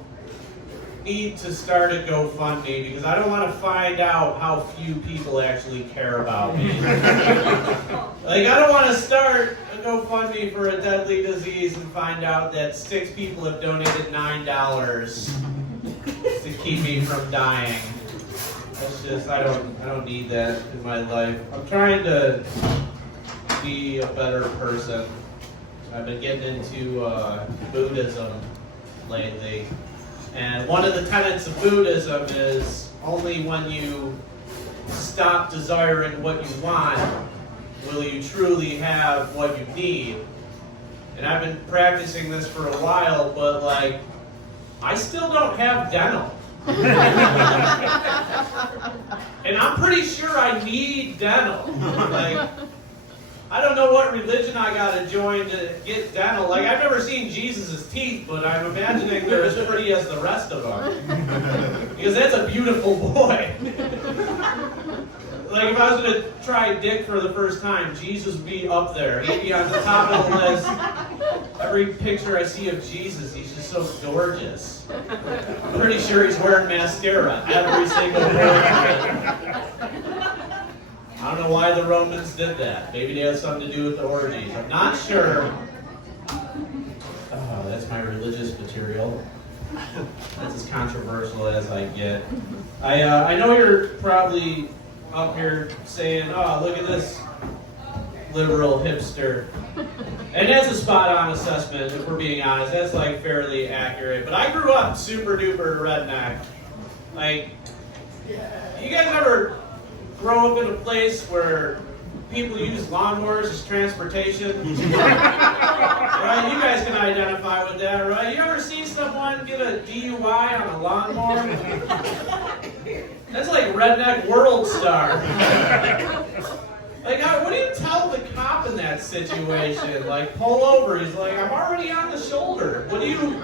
need to start a GoFundMe, because I don't want to find out how few people actually care about me. Like, I don't want to start a GoFundMe for a deadly disease and find out that 6 people have donated $9 to keep me from dying. That's just, I don't need that in my life. I'm trying to be a better person. I've been getting into Buddhism lately. And one of the tenets of Buddhism is only when you stop desiring what you want will you truly have what you need. And I've been practicing this for a while, but like, I still don't have dental. And I'm pretty sure I need dental. Like, I don't know what religion I gotta join to get dental. Like, I've never seen Jesus' teeth, but I'm imagining they're as pretty as the rest of them. Because that's a beautiful boy. Like, if I was gonna try dick for the first time, Jesus would be up there. He'd be on the top of the list. Every picture I see of Jesus, he's just so gorgeous. I'm pretty sure he's wearing mascara every single day. I don't know why the Romans did that. Maybe they had something to do with the orgies. I'm not sure. Oh, that's my religious material. That's as controversial as I get. I know you're probably up here saying, oh, look at this liberal hipster. And that's a spot-on assessment, if we're being honest. That's like fairly accurate. But I grew up super duper redneck. Like, you guys ever grow up in a place where people use lawnmowers as transportation? Right? You guys can identify with that, right? You ever see someone get a DUI on a lawnmower? That's like redneck world star. Like, what do you tell the cop in that situation? Like, pull over. He's like, I'm already on the shoulder. What do you...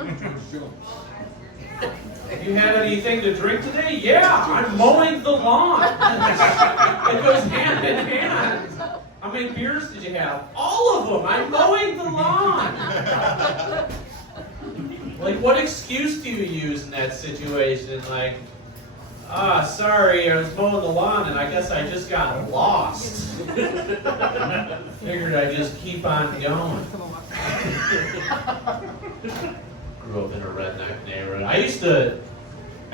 You had anything to drink today? Yeah, I'm mowing the lawn. It goes hand in hand. How many beers did you have? All of them. I'm mowing the lawn. Like, what excuse do you use in that situation? Like, sorry, I was mowing the lawn and I guess I just got lost. Figured I'd just keep on going. Grew up in a redneck neighborhood. I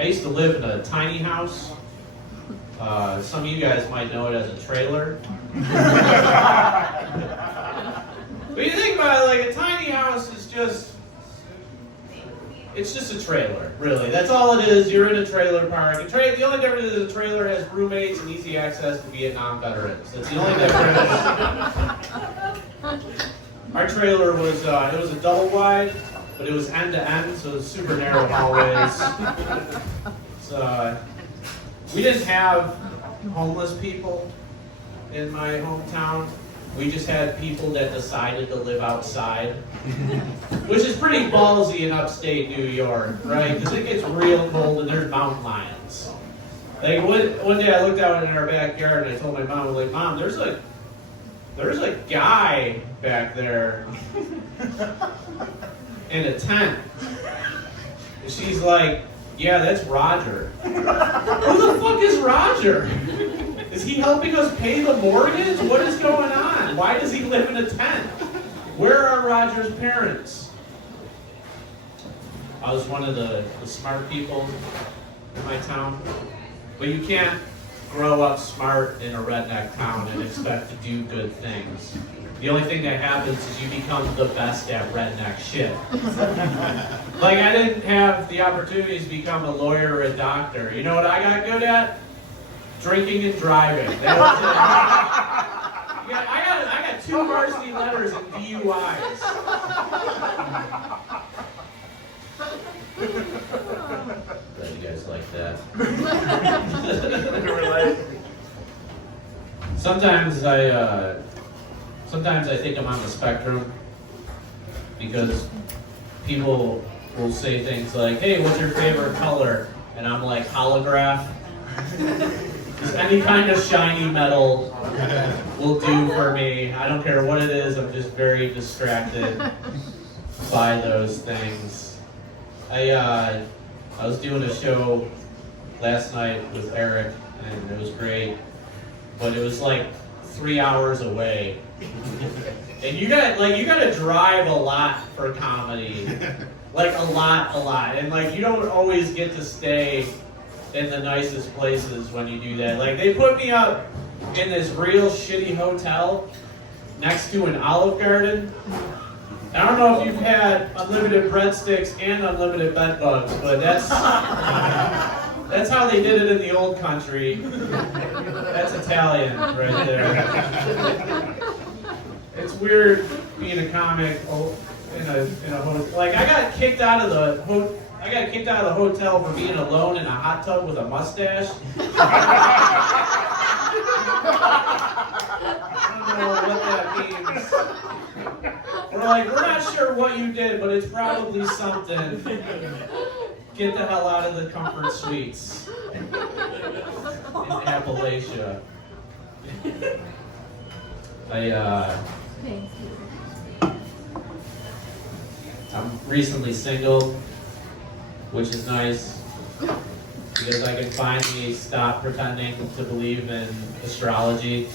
used to live in a tiny house. Some of you guys might know it as a trailer. But you think about it, like a tiny house is it's just a trailer, really. That's all it is. You're in a trailer park. The only difference is a trailer has roommates and easy access to Vietnam veterans. That's the only difference. Our trailer was it was a double wide, but it was end to end, so it was super narrow hallways. So we didn't have homeless people in my hometown. We just had people that decided to live outside, which is pretty ballsy in upstate New York, right? Because it gets real cold and there's mountain lions. Like one day I looked out in our backyard and I told my mom, I was like, Mom, there's a guy back there in a tent. And she's like, yeah, that's Roger. Who the fuck is Roger? Is he helping us pay the mortgage? What is going on? Why does he live in a tent? Where are Roger's parents? I was one of the smart people in my town. But you can't grow up smart in a redneck town and expect to do good things. The only thing that happens is you become the best at redneck shit. Like, I didn't have the opportunity to become a lawyer or a doctor. You know what I got good at? Drinking and driving. That was it. I got 2 varsity letters in DUIs. Glad you guys like that. Sometimes I think I'm on the spectrum because people will say things like, hey, what's your favorite color? And I'm like, holograph. Just any kind of shiny metal will do for me. I don't care what it is, I'm just very distracted by those things. I was doing a show last night with Eric, and it was great, but it was like 3 hours away. And you gotta drive a lot for comedy. Like a lot. And like you don't always get to stay in the nicest places when you do that. Like they put me up in this real shitty hotel next to an Olive Garden. I don't know if you've had unlimited breadsticks and unlimited bed bugs, but that's how they did it in the old country. That's Italian right there. It's weird being a comic in a hotel. Like I got kicked out of the hotel for being alone in a hot tub with a mustache. I don't know what that means. We're like, we're not sure what you did, but it's probably something. Get the hell out of the comfort suites in Appalachia. I'm recently single, which is nice because I can finally stop pretending to believe in astrology.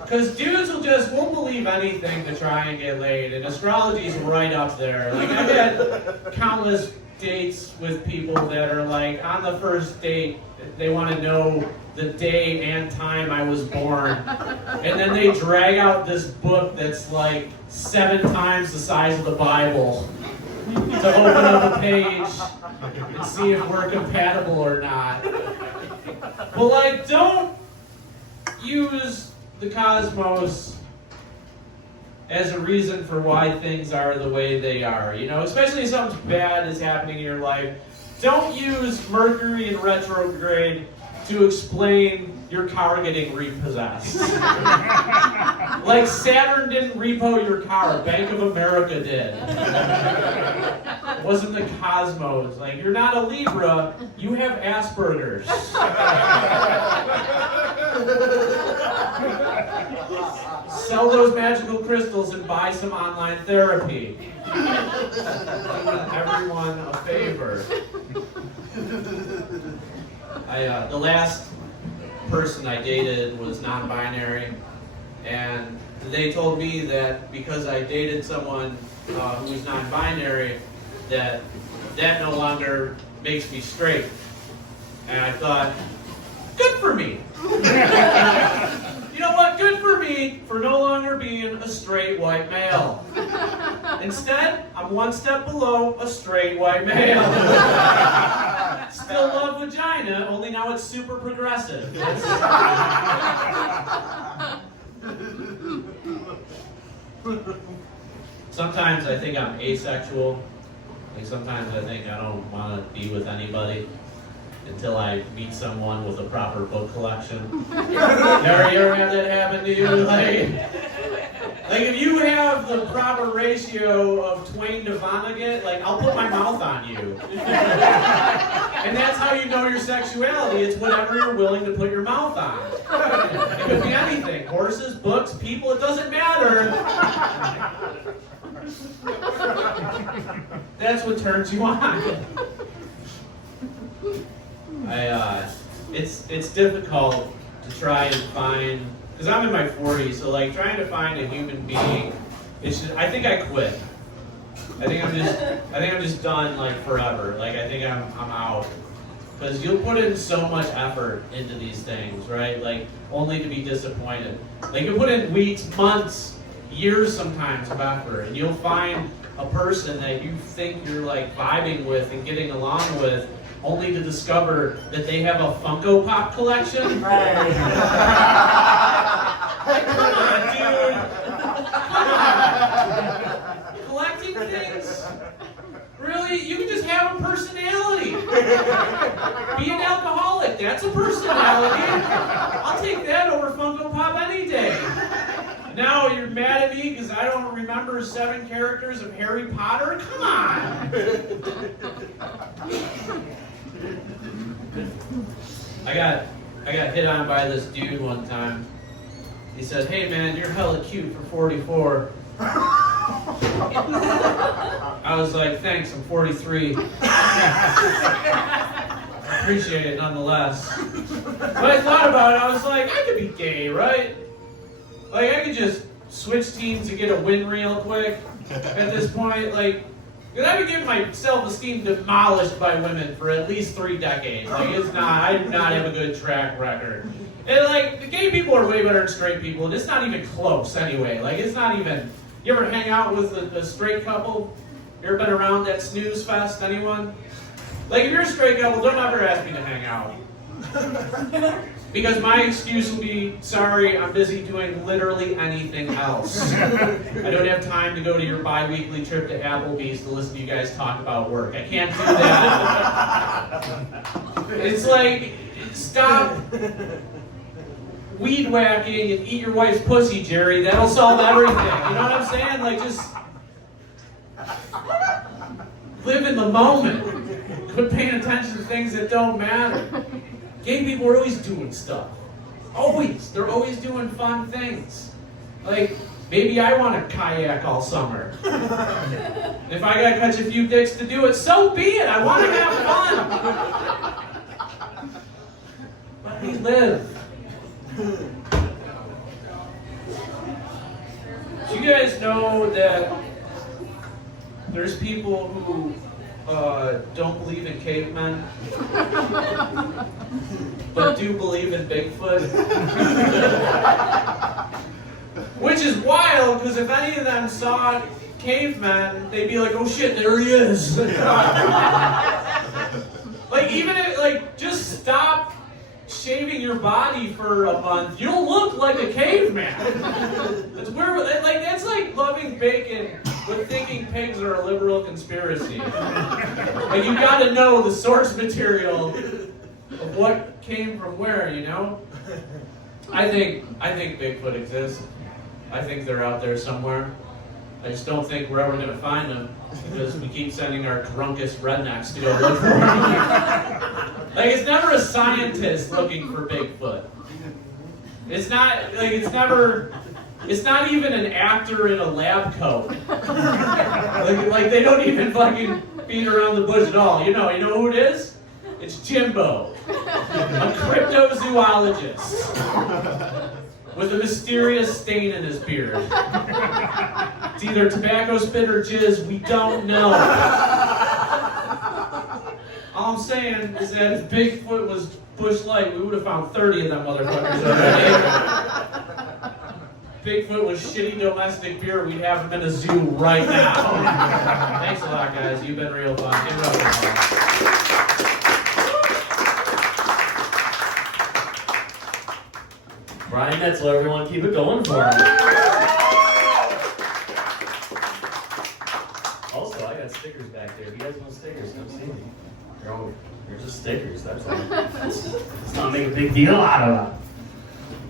Because dudes won't believe anything to try and get laid, and astrology's right up there. Like I've had countless dates with people that are like, on the first date, they want to know the day and time I was born. And then they drag out this book that's like 7 times the size of the Bible to open up a page and see if we're compatible or not. But like, don't use the cosmos as a reason for why things are the way they are. You know, especially if something bad is happening in your life. Don't use Mercury in retrograde to explain your car getting repossessed. Like Saturn didn't repo your car, Bank of America did. It wasn't the Cosmos. Like, you're not a Libra, you have Asperger's. Sell those magical crystals and buy some online therapy. Everyone a favor. The last person I dated was non-binary, and they told me that because I dated someone who was non-binary, that no longer makes me straight. And I thought, good for me. You know what? Good for me for no longer being a straight white male. Instead, I'm one step below a straight white male. Still love vagina, only now it's super progressive. Sometimes I think I'm asexual. Like sometimes I think I don't want to be with anybody until I meet someone with a proper book collection. You ever have that happen to you? Like if you have the proper ratio of Twain to Vonnegut, like I'll put my mouth on you. And that's how you know your sexuality. It's whatever you're willing to put your mouth on. It could be anything. Horses, books, people, it doesn't matter. That's what turns you on. It's difficult to try and find, because I'm in my 40s, so like trying to find a human being, I think I quit. I think I'm just done like forever. Like I think I'm out. Because you'll put in so much effort into these things, right? Like only to be disappointed. Like you put in weeks, months, years sometimes of effort, and you'll find a person that you think you're like vibing with and getting along with, only to discover that they have a Funko Pop collection. Like, come on, dude. Come on. Collecting things? Really? You can just have a personality. Be an alcoholic. That's a personality. I'll take that over Funko Pop any day. Now you're mad at me because I don't remember 7 characters of Harry Potter? Come on! I got hit on by this dude one time. He said, "Hey man, you're hella cute for 44. I was like, thanks, I'm 43. Appreciate it nonetheless. But I thought about it, I was like, I could be gay, right? Like, I could just switch teams to get a win real quick at this point. Like, because I've been getting my self-esteem demolished by women for at least 3 decades. Like, I do not have a good track record. And, like, the gay people are way better than straight people, and it's not even close anyway. Like, it's not even, you ever hang out with a straight couple? You ever been around that snooze fest, anyone? Like, if you're a straight couple, don't ever ask me to hang out. Because my excuse will be, sorry, I'm busy doing literally anything else. I don't have time to go to your bi-weekly trip to Applebee's to listen to you guys talk about work. I can't do that. It's like, stop weed whacking and eat your wife's pussy, Jerry. That'll solve everything. You know what I'm saying? Like, just live in the moment. Quit paying attention to things that don't matter. Gay people are always doing stuff. Always. They're always doing fun things. Like, maybe I want to kayak all summer. If I gotta catch a few dicks to do it, so be it. I want to have fun. Let me live. Do you guys know that there's people who don't believe in cavemen, but do believe in Bigfoot? Which is wild, because if any of them saw cavemen, they'd be like, oh shit, there he is. Like, even if, like, just stop shaving your body for a month, you'll look like a caveman. That's where, like, that's like loving bacon but thinking pigs are a liberal conspiracy. Like, you gotta know the source material of what came from where, you know? I think Bigfoot exists. I think they're out there somewhere. I just don't think we're ever gonna find them because we keep sending our drunkest rednecks to go look for them. Like, it's never a scientist looking for Bigfoot. It's not like it's not even an actor in a lab coat. Like they don't even fucking beat around the bush at all. You know who it is? It's Jimbo, a cryptozoologist with a mysterious stain in his beard. It's either tobacco spit or jizz, we don't know. All I'm saying is that if Bigfoot was Bush Light, we would have found 30 of them motherfuckers already. Bigfoot was shitty domestic beer, we'd have him in a zoo right now. Thanks a lot, guys. You've been real fun. Give it up for Paul. Brian Metzler, everyone, keep it going for him. Also, I got stickers back there. If you guys want stickers, come see me. They're just stickers, that's all. Let's not make a big deal out of it.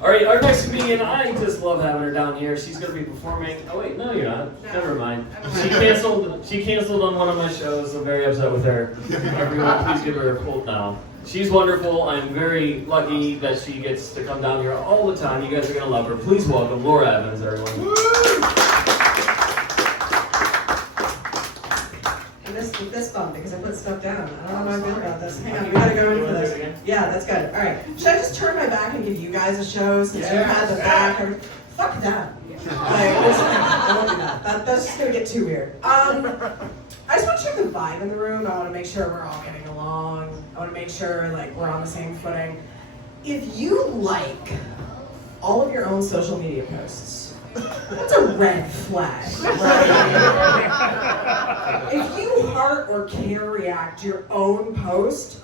All right, our next comedian, I just love having her down here. She's going to be performing. Oh wait, no, you're not. No. Never mind. She canceled on one of my shows. I'm very upset with her. Everyone, please give her a quote now. She's wonderful. I'm very lucky that she gets to come down here all the time. You guys are going to love her. Please welcome Laura Evans, everyone. This fun because I put stuff down. I don't know how I feel about this. Hang on, we gotta go in for this. Yeah, that's good. All right. Should I just turn my back and give you guys a show since you had the back? Fuck that. Like, I won't do that. That's just gonna get too weird. I just want to check the vibe in the room. I want to make sure we're all getting along. I want to make sure like we're on the same footing. If you like all of your own social media posts, that's a red flag. If you heart or care react to your own post,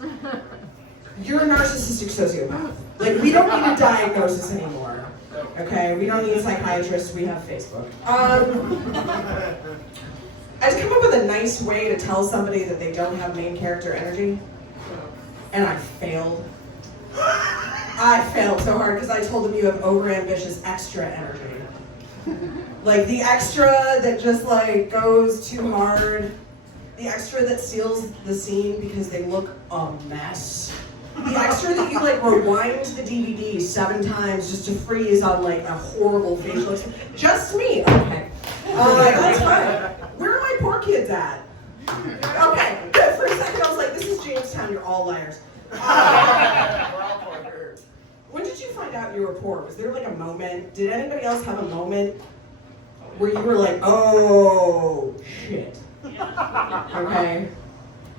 you're a narcissistic sociopath. Like, we don't need a diagnosis anymore. Okay? We don't need psychiatrists, we have Facebook. I just come up with a nice way to tell somebody that they don't have main character energy, and I failed. I failed so hard because I told them you have overambitious extra energy. Like the extra that just like goes too hard, the extra that steals the scene because they look a mess, the extra that you like rewind the DVD 7 times just to freeze on like a horrible facial expression. Just me, okay. That's fine. Where are my poor kids at? Okay, good. For a second I was like, this is Jamestown, you're all liars. When did you find out you were poor? Was there like a moment? Did anybody else have a moment where you were like, oh, shit? Okay?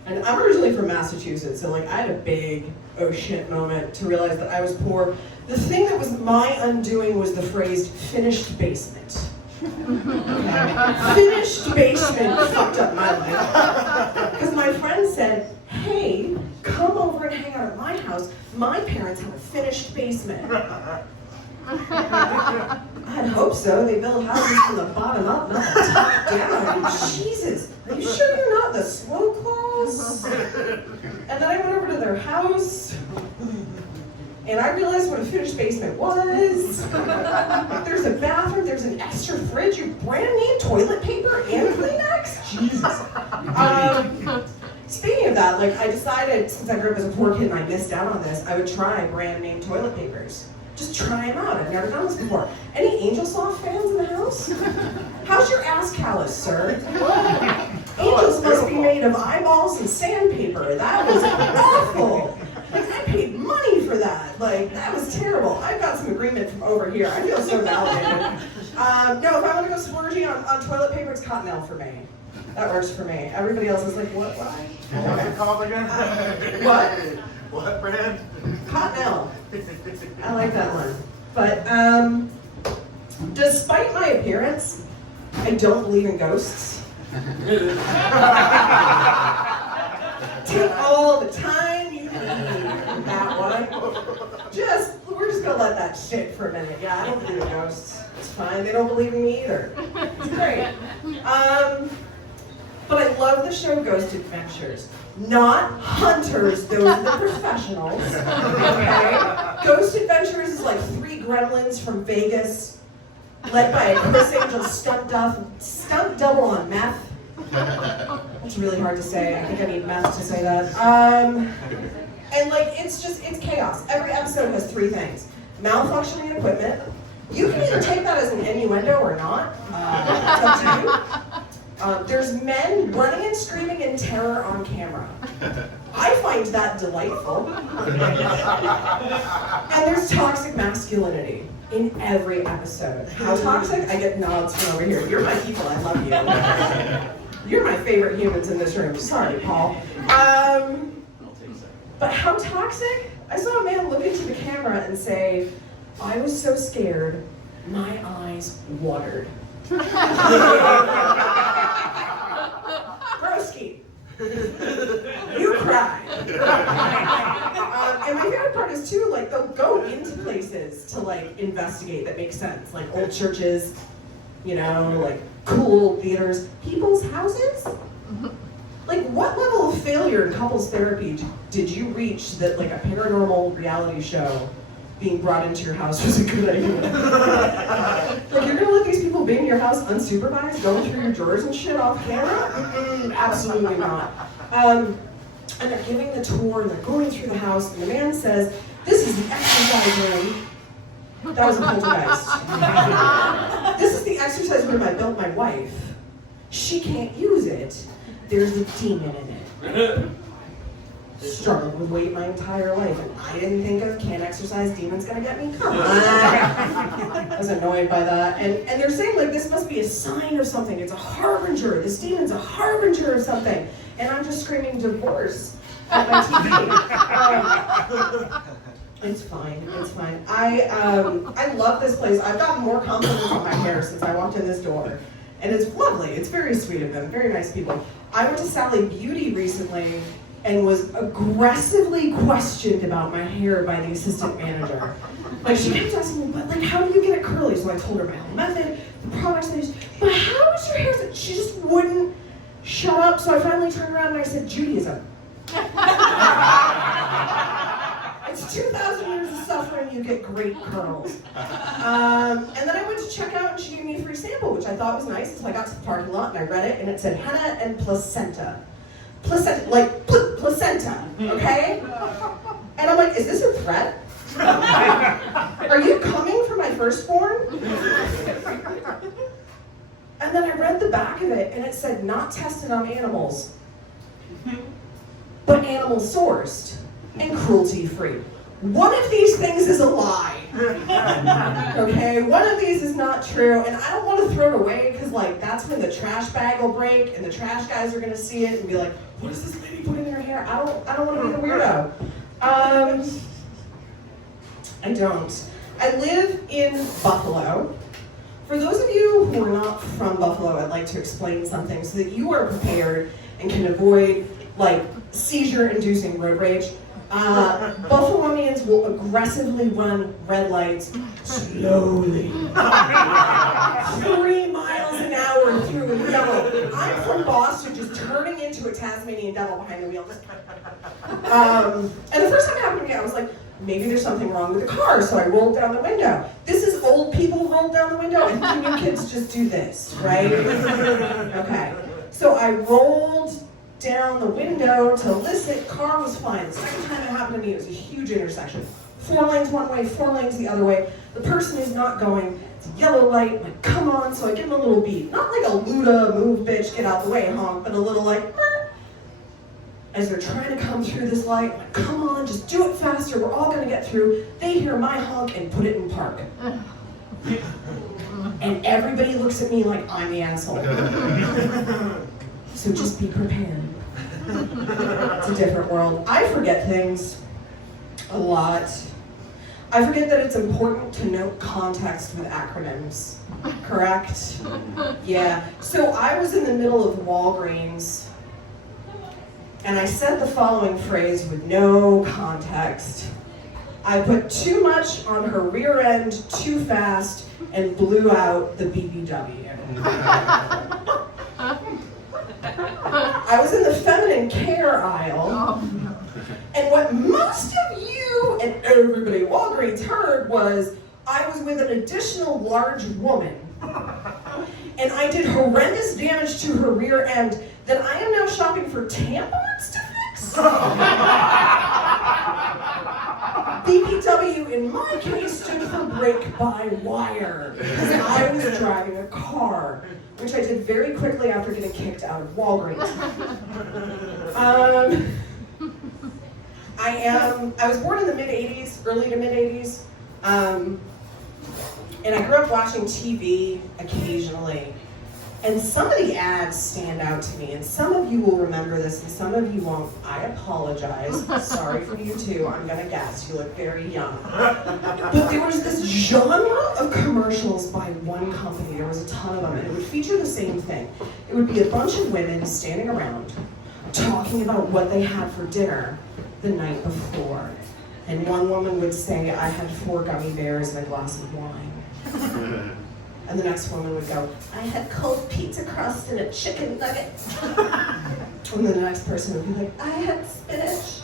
And I'm originally from Massachusetts, so like I had a big, oh shit moment to realize that I was poor. The thing that was my undoing was the phrase, finished basement. Okay? Finished basement fucked up my life. Because my friend said, hey, come over and hang out at my house. My parents have a finished basement. I'd hope so. They build houses from the bottom up, not the top down. Jesus, are you sure you're not the slow class? And then I went over to their house, and I realized what a finished basement was. There's a bathroom, there's an extra fridge, your brand name toilet paper and Kleenex? Jesus. Speaking of that, like I decided since I grew up as a poor kid and I missed out on this, I would try brand name toilet papers. Just try them out. I've never done this before. Any Angel Soft fans in the house? How's your ass callus, sir? Angels must be made of eyeballs and sandpaper. That was awful. Like, I paid money for that. Like, that was terrible. I've got some agreement from over here. I feel so validated. No, if I want to go splurging on toilet paper, it's Cottonelle for me. That works for me. Everybody else is like, what? Why? What's it called again? What? What brand? Cottonelle. I like that one. But despite my appearance, I don't believe in ghosts. Take all the time you need in that one. We're just gonna let that sit for a minute. Yeah, I don't believe in ghosts. It's fine. They don't believe in me either. It's great. But I love the show Ghost Adventures. Not Hunters, those are the professionals. Okay? Ghost Adventures is like 3 gremlins from Vegas, led by a Chris Angel stunt double on meth. That's really hard to say. I think I need meth to say that. And like, it's chaos. Every episode has 3 things. Malfunctioning equipment. You can either take that as an innuendo or not. It's up to you. There's men running and screaming in terror on camera. I find that delightful. And there's toxic masculinity in every episode. How toxic? I get nods from over here. You're my people, I love you. You're my favorite humans in this room. Sorry, Paul. But how toxic? I saw a man look into the camera and say, I was so scared, my eyes watered. Broski, you cried. And my favorite part is too, like, they'll go into places to like investigate that make sense, like old churches, you know, like cool theaters, people's houses. Like, what level of failure in couples therapy did you reach that like a paranormal reality show being brought into your house was a good idea? Like, you're gonna let these people be in your house unsupervised, going through your drawers and shit off camera? Absolutely not. And they're giving the tour, and they're going through the house, and the man says, this is the exercise room. That was a poltergeist. This is the exercise room I built my wife. She can't use it. There's a demon in it. Struggled with weight my entire life, and I didn't think of can't exercise, demon's gonna get me. Come on. I was annoyed by that. And they're saying like this must be a sign of something. It's a harbinger. This demon's a harbinger of something. And I'm just screaming divorce at my TV. It's fine. It's fine. I love this place. I've gotten more compliments on my hair since I walked in this door. And it's lovely. It's very sweet of them. Very nice people. I went to Sally Beauty recently and was aggressively questioned about my hair by the assistant manager. Like, she kept asking me, but like, how do you get it curly? So I told her my whole method, the products I use. But how is your hair? She just wouldn't shut up. So I finally turned around and I said, Judaism. It's 2,000 years of suffering, you get great curls. And then I went to check out and she gave me a free sample, which I thought was nice. So I got to the parking lot and I read it and it said henna and placenta. Placenta, like placenta, okay? And I'm like, is this a threat? Are you coming for my firstborn? And then I read the back of it and it said not tested on animals, but animal sourced and cruelty-free. One of these things is a lie. Okay, one of these is not true, and I don't want to throw it away because like that's when the trash bag will break and the trash guys are gonna see it and be like, what is this lady putting in her hair? I don't want to be the weirdo. I don't. I live in Buffalo. For those of you who are not from Buffalo, I'd like to explain something so that you are prepared and can avoid like seizure-inducing road rage. Buffalonians will aggressively run red lights slowly. 3 miles an hour through a yellow. I'm from Boston, just turning into a Tasmanian devil behind the wheel. And the first time it happened to me, I was like, maybe there's something wrong with the car, so I rolled down the window. This is old people rolled down the window, and new kids just do this, right? Okay. So I rolled down the window to listen. Car was fine. The second time it happened to me, it was a huge intersection. 4 lanes one way, 4 lanes the other way. The person is not going. It's a yellow light. I'm like, come on. So I give him a little beat. Not like a Luda, move bitch, get out the way honk, but a little like, as they're trying to come through this light, I'm like, come on, just do it faster. We're all going to get through. They hear my honk and put it in park. And everybody looks at me like I'm the asshole. So just be prepared. It's a different world. I forget things a lot. I forget that it's important to note context with acronyms. Correct? Yeah. So I was in the middle of Walgreens and I said the following phrase with no context. I put too much on her rear end too fast and blew out the BBW. I was in the feminine care aisle, and what most of you and everybody at Walgreens heard was I was with an additional large woman, and I did horrendous damage to her rear end that I am now shopping for tampons to fix. BBW in my case stood for brake by wire, because I was driving a car, which I did very quickly after getting kicked out of Walgreens. I was born in the mid-'80s, early to mid-'80s, and I grew up watching TV occasionally. And some of the ads stand out to me, and some of you will remember this, and some of you won't. I apologize. Sorry for you too. I'm gonna guess. You look very young. But there was this genre of commercials by one company. There was a ton of them, and it would feature the same thing. It would be a bunch of women standing around talking about what they had for dinner the night before. And one woman would say, I had 4 gummy bears and a glass of wine. And the next woman would go, I had cold pizza crust and a chicken nugget. And then the next person would be like, I had spinach.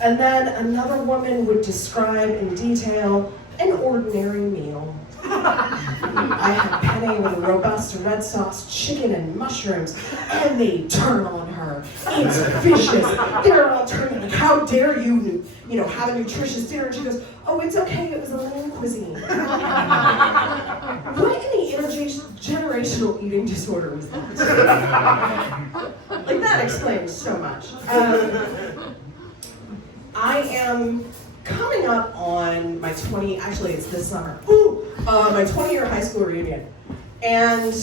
And then another woman would describe in detail an ordinary meal. I had penne with robust red sauce chicken and mushrooms, and they turn on her. It's vicious. They're all turning like, how dare you have a nutritious dinner? And she goes, oh, it's okay, it was a lean cuisine. What in the intergenerational eating disorder was that? Like, that explains so much. I am coming up on my it's this summer, my 20-year high school reunion. And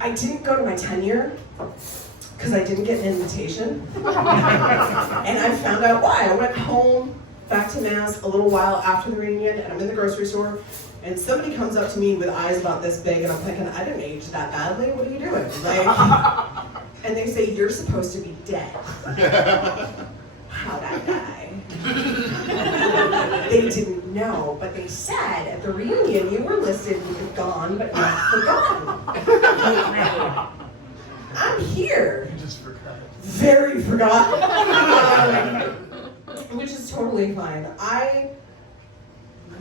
I didn't go to my 10-year because I didn't get an invitation. And I found out why. I went home, back to Mass, a little while after the reunion, and I'm in the grocery store, and somebody comes up to me with eyes about this big, and I'm thinking, I didn't age that badly, what are you doing? Like, and they say, you're supposed to be dead. How'd I die? They didn't know, but they said at the reunion you were listed with gone but not forgotten. I'm here. You just forgot. Very forgotten. Which is totally fine. I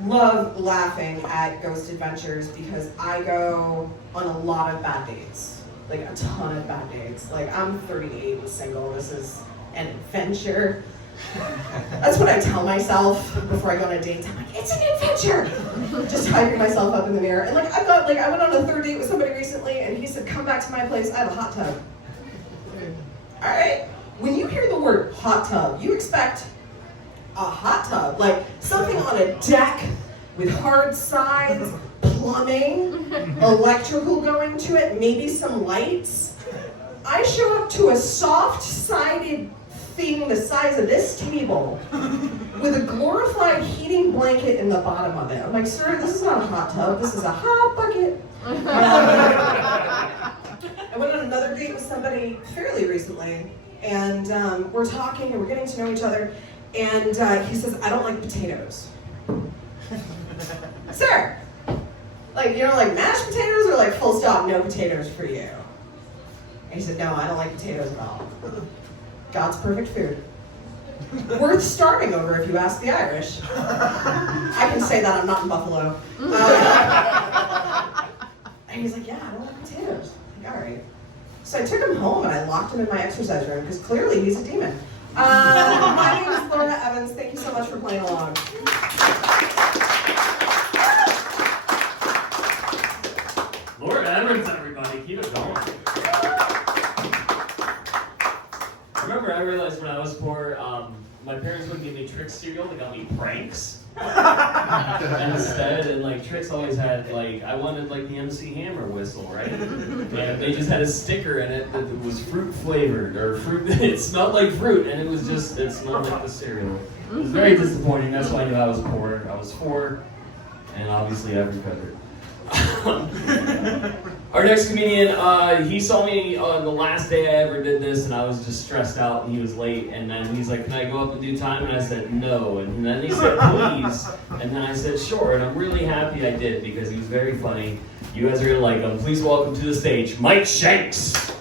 love laughing at Ghost Adventures because I go on a lot of bad dates. Like a ton of bad dates. Like I'm 38 and single. This is an adventure. That's what I tell myself before I go on a date. I'm like, it's an adventure! Just hyping myself up in the mirror. And like, I went on a 3rd date with somebody recently and he said, come back to my place, I have a hot tub. All right? When you hear the word hot tub, you expect a hot tub, like something on a deck with hard sides, plumbing, electrical going to it, maybe some lights. I show up to a soft-sided thing the size of this table with a glorified heating blanket in the bottom of it. I'm like, sir, this is not a hot tub, this is a hot bucket. I went on another date with somebody fairly recently, and we're talking and we're getting to know each other, and he says, I don't like potatoes. Sir, like, you know, like mashed potatoes or like full stop, no potatoes for you? And he said, no, I don't like potatoes at all. God's perfect food. Worth starving over if you ask the Irish. I can say that, I'm not in Buffalo. And he's like, yeah, I don't like potatoes. I'm like, all right. So I took him home and I locked him in my exercise room because clearly he's a demon. My name is Laura Evans. Thank you so much for playing along. Laura Evans, everybody, keep it going. Remember, I realized when I was poor, my parents wouldn't give me Trix cereal, they got me Pranks instead, and like Trix always had like, I wanted like the MC Hammer whistle, right? And they just had a sticker in it that was fruit flavored, or fruit, it smelled like fruit, and it smelled like the cereal. It was very disappointing, that's why I knew I was poor. I was 4, and obviously I recovered. Our next comedian, he saw me on the last day I ever did this, and I was just stressed out, and he was late, and then he's like, can I go up and do time? And I said, no, and then he said, please, and then I said, sure, and I'm really happy I did, because he was very funny. You guys are gonna like him. Please welcome to the stage, Mike Shanks.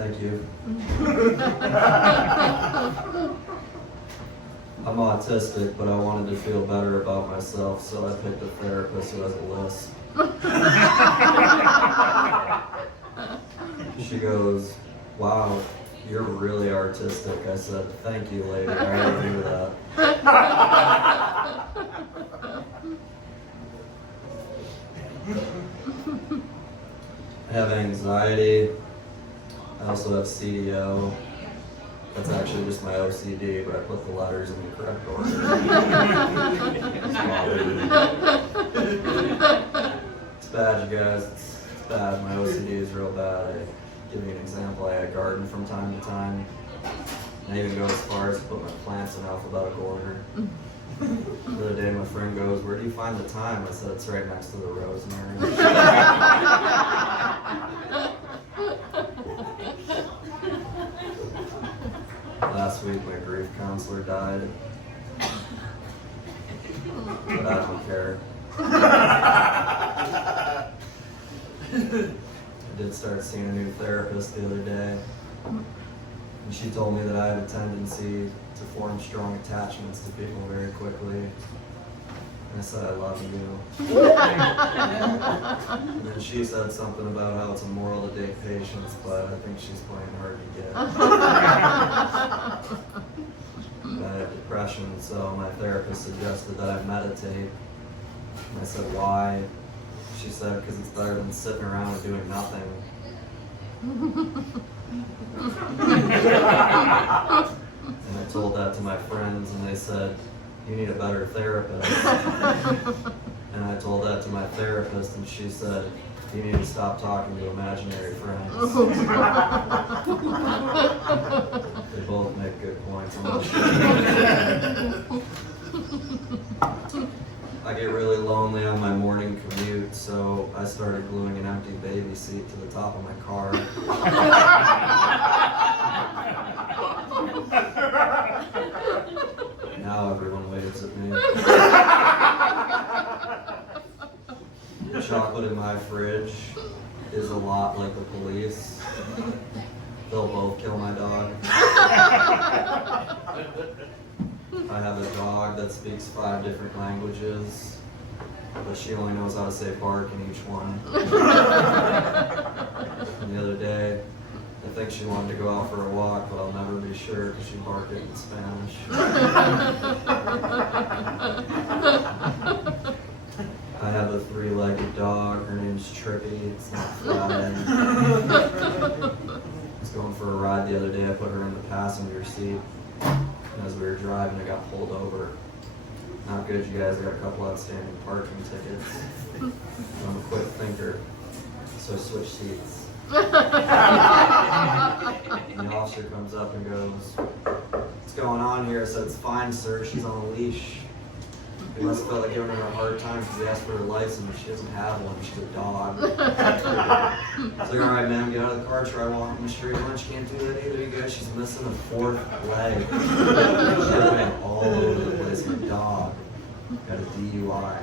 Thank you. I'm autistic, but I wanted to feel better about myself, so I picked a therapist who has a lisp. She goes, "Wow, you're really artistic." I said, "Thank you, lady. I already knew that." I have anxiety. I also have CDO. That's actually just my OCD, but I put the letters in the correct order. It's bad, you guys. It's bad. My OCD is real bad. I give you an example. I garden from time to time. And I even go as far as to put my plants in alphabetical order. The other day, my friend goes, "Where do you find the time?" I said, "It's right next to the rosemary." Last week, my grief counselor died. But I don't care. I did start seeing a new therapist the other day. And she told me that I have a tendency to form strong attachments to people very quickly. And I said, "I love you." And then she said something about how it's immoral to date patients, but I think she's playing hard to get. I have depression, so my therapist suggested that I meditate. And I said, "Why?" She said, "Because it's better than sitting around and doing nothing." And I told that to my friends, and they said, "You need a better therapist." And I told that to my therapist, and she said, "You need to stop talking to imaginary friends." They both make good points. I get really lonely on my morning commute, so I started gluing an empty baby seat to the top of my car. Now everyone waves at me. The chocolate in my fridge is a lot like the police. They'll both kill my dog. I have a dog that speaks 5 different languages, but she only knows how to say bark in each one. And the other day, I think she wanted to go out for a walk, but I'll never be sure because she barked it in Spanish. I have a 3-legged dog. Her name's Trippy. It's not flat. I was going for a ride the other day. I put her in the passenger seat. And as we were driving, I got pulled over. Not good, you guys. I got a couple outstanding parking tickets. I'm a quick thinker, so I switched seats. And the officer comes up and goes, "What's going on here?" I said, "It's fine, sir. She's on a leash." He must have felt like giving her a hard time because he asked for her license. She doesn't have one. She's a dog. I was like, "All right, man, get out of the car. Try walking the street. Lunch can't do that either, you guys. She's missing a 4th leg." She went all over the place. Her dog got a DUI.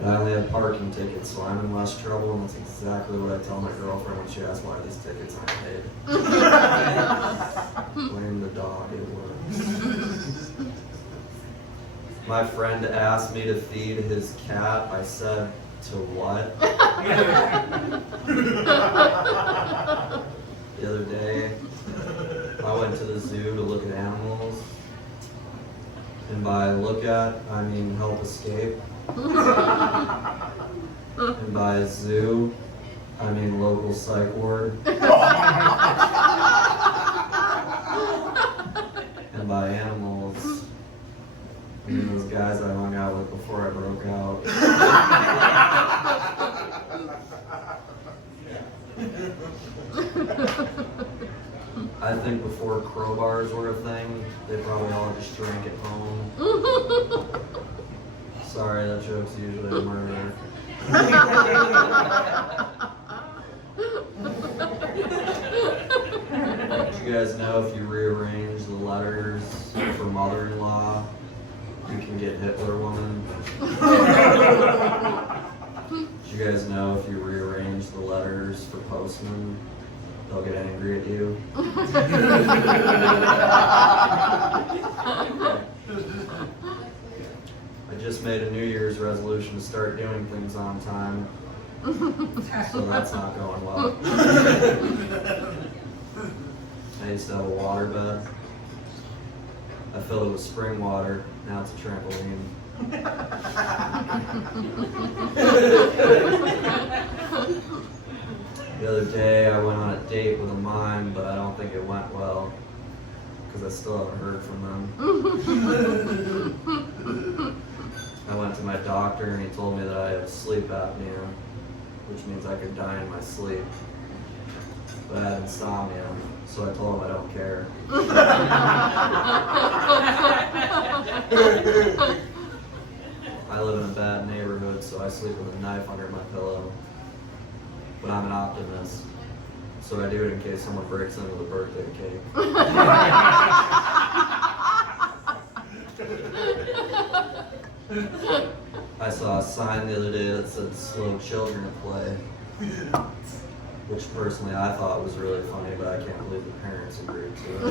But I only have parking tickets, so I'm in less trouble, and that's exactly what I tell my girlfriend when she asks why these tickets aren't paid. Blame the dog, it works. My friend asked me to feed his cat. I said, "To what?" The other day, I went to the zoo to look at animals. And by look at, I mean help escape. And by zoo, I mean local psych ward. And by animals, I mean those guys I hung out with before I broke out. I think before crowbars were a thing, they probably all just drank at home. Sorry, that joke's usually a murder. You guys know if you rearrange the letters for mother-in-law, you can get Hitler woman. You guys know if you rearrange the letters for postman, they'll get angry at you. I just made a New Year's resolution to start doing things on time, so that's not going well. I used to have a water bed. I filled it with spring water, now it's a trampoline. The other day I went on a date with a mime, but I don't think it went well, because I still haven't heard from them. I went to my doctor and he told me that I have sleep apnea, which means I could die in my sleep. But I have insomnia, so I told him I don't care. I live in a bad neighborhood, so I sleep with a knife under my pillow. But I'm an optimist, so I do it in case someone breaks in with a birthday cake. I saw a sign the other day that said slow children to play, which personally I thought was really funny, but I can't believe the parents agreed to it.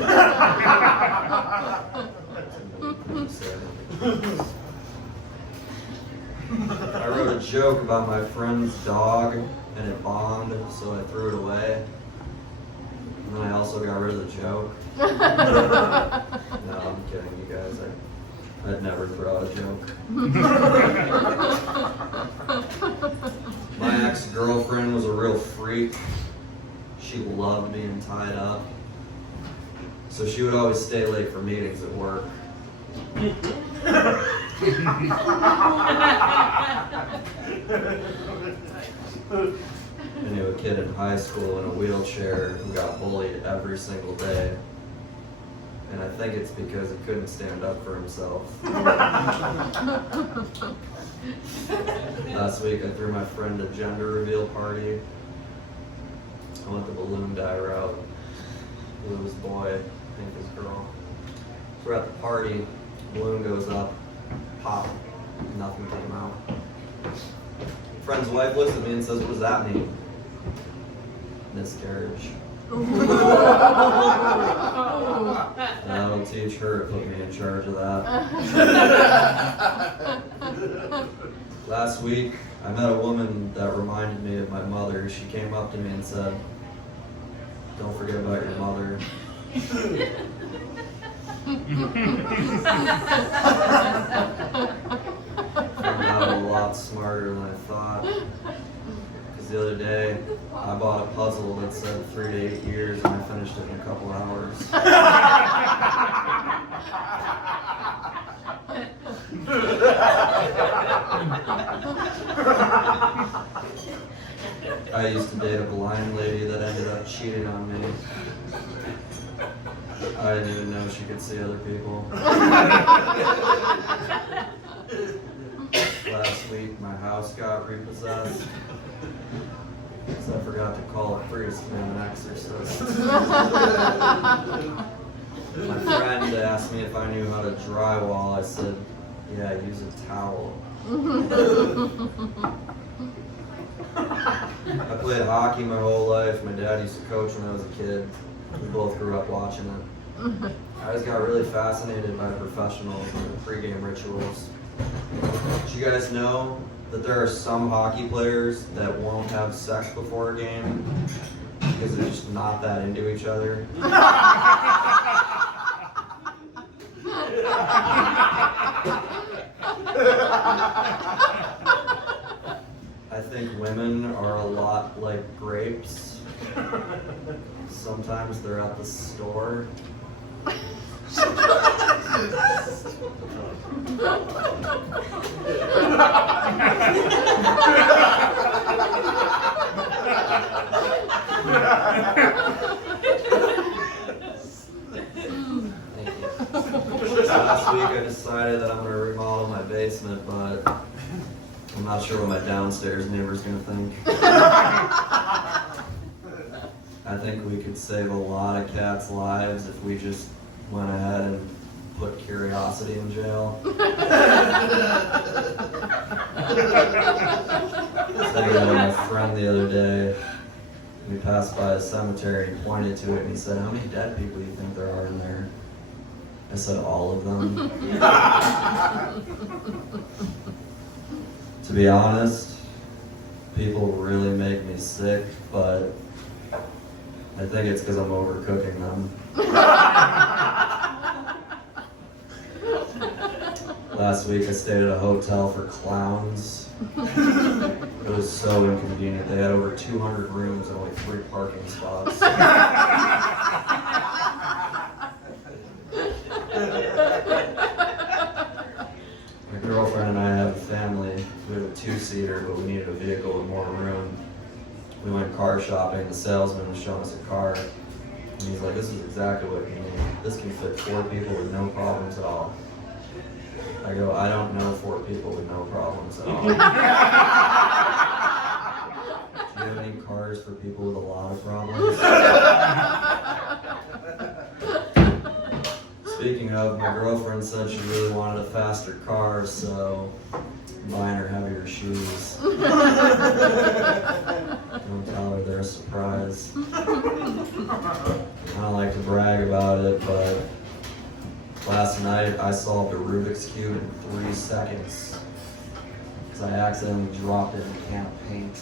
I wrote a joke about my friend's dog and it bombed, so I threw it away. And then I also got rid of the joke. No, I'm kidding, you guys. I'd never throw out a joke. My ex-girlfriend was a real freak. She loved being tied up. So she would always stay late for meetings at work. I knew a kid in high school in a wheelchair who got bullied every single day. And I think it's because he couldn't stand up for himself. Last week I threw my friend a gender reveal party. I went the balloon dye route. Blue is boy, pink is girl. So we're at the party, balloon goes up, pop, nothing came out. Friend's wife looks at me and says, "What does that mean?" Miscarriage. That'll teach her to put me in charge of that. Last week, I met a woman that reminded me of my mother. She came up to me and said, "Don't forget about your mother." I'm out a lot smarter than I thought. Because the other day, I bought a puzzle that said 3 to 8 years and I finished it in a couple hours. I used to date a blind lady that ended up cheating on me. I didn't even know she could see other people. Last week, my house got repossessed because I forgot to call a priest and an exorcist. My friend asked me if I knew how to drywall. I said, "Yeah, use a towel." I played hockey my whole life. My dad used to coach when I was a kid. We both grew up watching it. I just got really fascinated by professionals and the pregame rituals. Did you guys know that there are some hockey players that won't have sex before a game because they're just not that into each other? I think women are a lot like grapes. Sometimes they're at the store. Last week I decided that I'm going to remodel my basement, but I'm not sure what my downstairs neighbor's going to think. I think we could save a lot of cats' lives if we just went ahead and put Curiosity in jail. I was thinking about my friend the other day. We passed by a cemetery and he pointed to it and he said, "How many dead people do you think there are in there?" I said, "All of them." To be honest, people really make me sick, but I think it's because I'm overcooking them. Last week I stayed at a hotel for clowns. It was so inconvenient. They had over 200 rooms and only 3 parking spots. My girlfriend and I have a family. We have a 2-seater, but we needed a vehicle with more room. We went car shopping. The salesman was showing us a car. And he's like, "This is exactly what you need. This can fit 4 people with no problems at all." I go, "I don't know 4 people with no problems at all." Do you have any cars for people with a lot of problems? Speaking of, my girlfriend said she really wanted a faster car, so I'm buying her heavier shoes. Don't tell her they're a surprise. I don't like to brag about it, but last night I solved a Rubik's Cube in 3 seconds because I accidentally dropped it in a can of paint.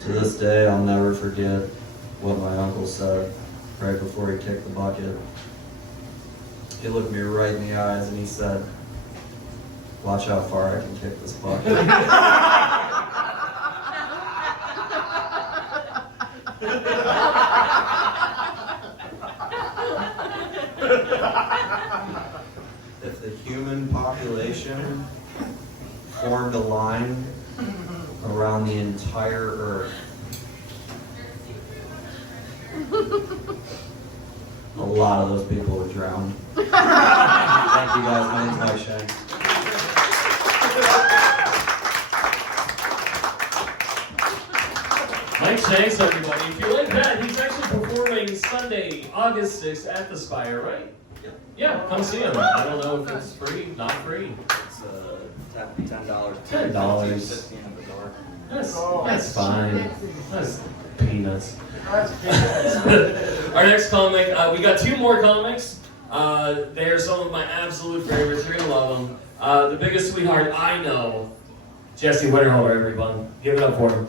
To this day, I'll never forget what my uncle said right before he kicked the bucket. He looked me right in the eyes and he said, "Watch how far I can kick this bucket." If the human population formed a line around the entire Earth, a lot of those people would drown. Thank you guys. My name's Mike Shanks. Mike Shanks, everybody. If you like that, he's actually performing Sunday, August 6th at the Spire, right? Yeah, come see him. I don't know if it's free, not free. It's $10. $10. 15 at the door. That's fine. That's peanuts. Our next comic, we got 2 more comics. They are some of my absolute favorites. You're gonna love them. The biggest sweetheart I know, Jesse Winterholer, everyone. Give it up for him.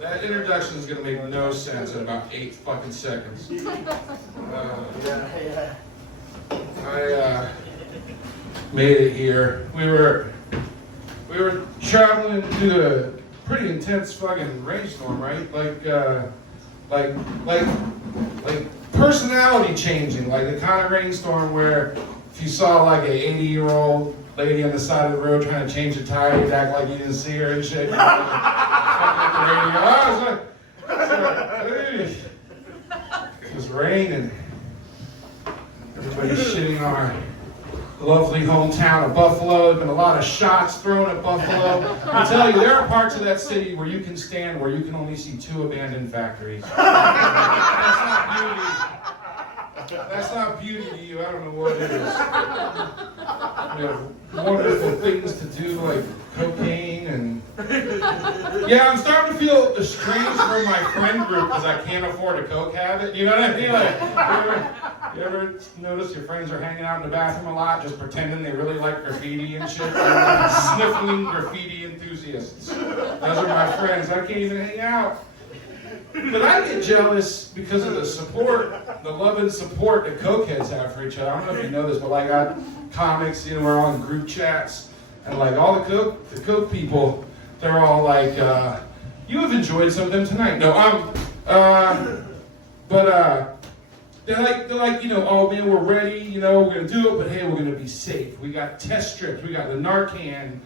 That introduction is going to make no sense in about 8 fucking seconds. I made it here. We were traveling through a pretty intense fucking rainstorm, right? Like personality changing, like the kind of rainstorm where if you saw like an 80-year-old lady on the side of the road trying to change a tire, you'd act like you didn't see her and shit. It was raining. Everybody's shitting on our lovely hometown of Buffalo. There's been a lot of shots thrown at Buffalo. I tell you, there are parts of that city where you can stand where you can only see 2 abandoned factories. That's not beauty to you. I don't know what it is. We have wonderful things to do like cocaine and... Yeah, I'm starting to feel estranged from my friend group because I can't afford a coke habit. You know what I mean? Like, you ever notice your friends are hanging out in the bathroom a lot, just pretending they really like graffiti and shit? Sniffling graffiti enthusiasts. Those are my friends. I can't even hang out. But I get jealous because of the support, the love and support that cokeheads have for each other. I don't know if you know this, but like comics, you know, we're all in group chats, and like all the coke people, they're all like, "You have enjoyed some of them tonight." No, they're like, you know, "Oh man, we're ready, you know, we're gonna do it, but hey, we're gonna be safe. We got test strips, we got the Narcan,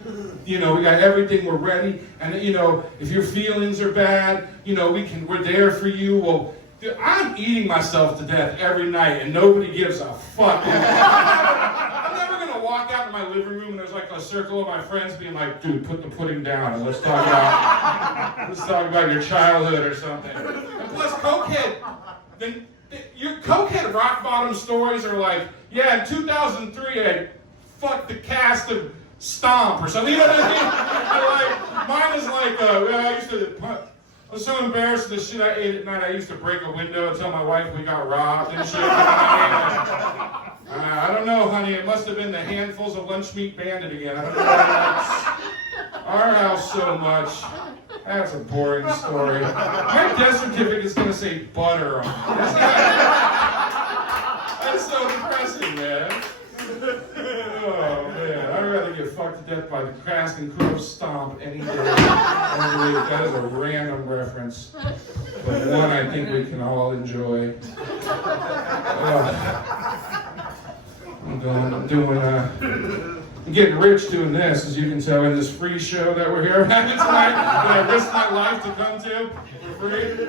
you know, we got everything, we're ready. And you know, if your feelings are bad, you know, we're there for you." Well, dude, I'm eating myself to death every night, and nobody gives a fuck. I'm never gonna walk out in my living room and there's like a circle of my friends being like, "Dude, put the pudding down and let's talk about your childhood or something." And plus, cokehead, your cokehead rock bottom stories are like, "Yeah, in 2003 I had fuck the cast of Stomp or something. You know what I mean? Like, mine is like, I was so embarrassed of the shit I ate at night. I used to break a window and tell my wife we got robbed and shit. You know what I mean? I don't know, honey. It must have been the handfuls of lunch meat bandit again. I don't know why that's our house so much. That's a boring story. My death certificate is going to say butter on it. That's so depressing, man. Oh, man. I'd rather get fucked to death by the Crask and Crow Stomp any day. That is a random reference, but one I think we can all enjoy. I'm getting rich doing this, as you can tell, in this free show that we're here having tonight, that I risked my life to come to for free.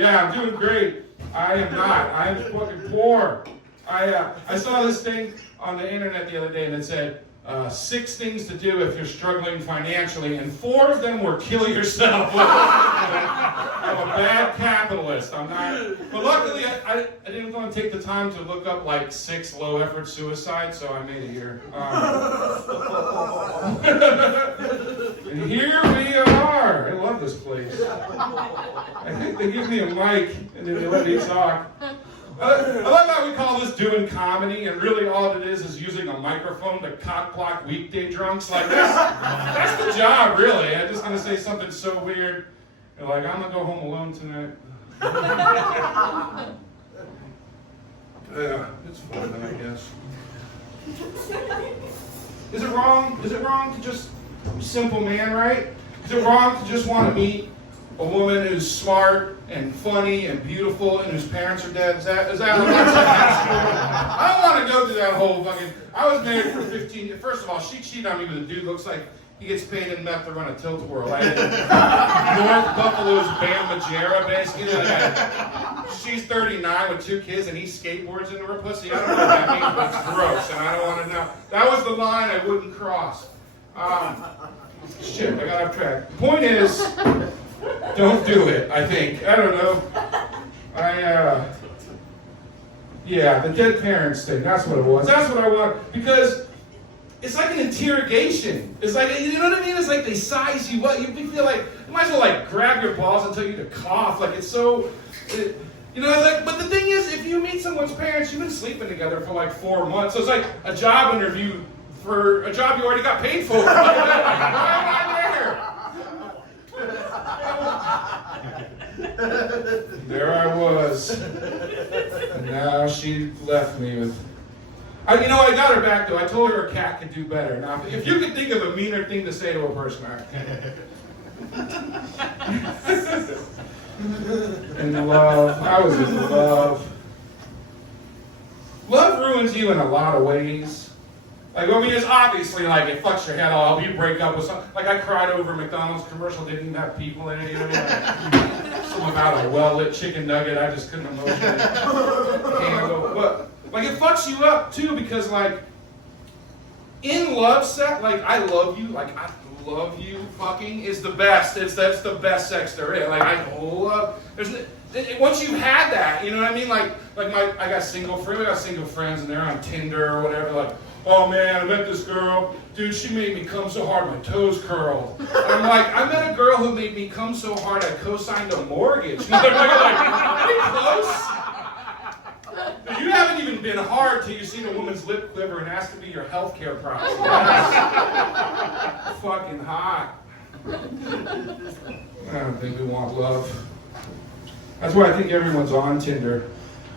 Yeah, I'm doing great. I am not. I am fucking poor. I saw this thing on the internet the other day, and it said, 6 things to do if you're struggling financially, and 4 of them were kill yourself. I'm a bad capitalist. I'm not. But luckily, I didn't want to take the time to look up like 6 low-effort suicides, so I made it here. And here we are. I love this place. I think they give me a mic and then they let me talk. I love how we call this doing comedy, and really all it is using a microphone to cock block weekday drunks. Like, that's the job, really. I'm just going to say something so weird. They're like, I'm going to go home alone tonight. Yeah, it's fun, I guess. Is it wrong? Is it wrong to just, I'm a simple man, right? Is it wrong to just want to meet a woman who's smart and funny and beautiful and whose parents are dead? Is that what I don't want to go through that whole fucking... I was married for 15 years. First of all, she cheated on me with a dude who looks like he gets paid in meth to run a tilt-a-whirl. Like, North Buffalo's Bam Margera, basically. Like, she's 39 with 2 kids and he skateboards into her pussy. I don't know what that means, but it's gross and I don't want to know. That was the line I wouldn't cross. Shit, I got off track. The point is... don't do it, I think. I don't know. Yeah, the dead parents thing, that's what it was. That's what I want, because it's like an interrogation. It's like, you know what I mean? It's like they size you up. You feel like, you might as well like grab your balls and tell you to cough. Like it's so, you know, like, but the thing is, if you meet someone's parents, you've been sleeping together for like 4 months. So it's like a job interview for a job you already got paid for. Why am I there? There I was. And now she left me with... I got her back though. I told her a cat could do better. Now, if you could think of a meaner thing to say to a person, and love. I was in love. Love ruins you in a lot of ways. Like, I mean, it's obviously like it fucks your head off. You break up with something. Like, I cried over a McDonald's commercial, didn't even have people in it. You know what I mean? Something about a well-lit chicken nugget, I just couldn't emotionally handle. But, like, it fucks you up, too, because, like, in love sex, like, I love you fucking is the best. That's the best sex there is. Like, I love, once you've had that, you know what I mean? I got single friends, and they're on Tinder or whatever, like, oh man, I met this girl. Dude, she made me come so hard my toes curled. And I'm like, I met a girl who made me come so hard I co-signed a mortgage. And they're like, are you close? But you haven't even been hard till you've seen a woman's lip quiver and asked to be your healthcare proxy. That's fucking hot. I don't think we want love. That's why I think everyone's on Tinder.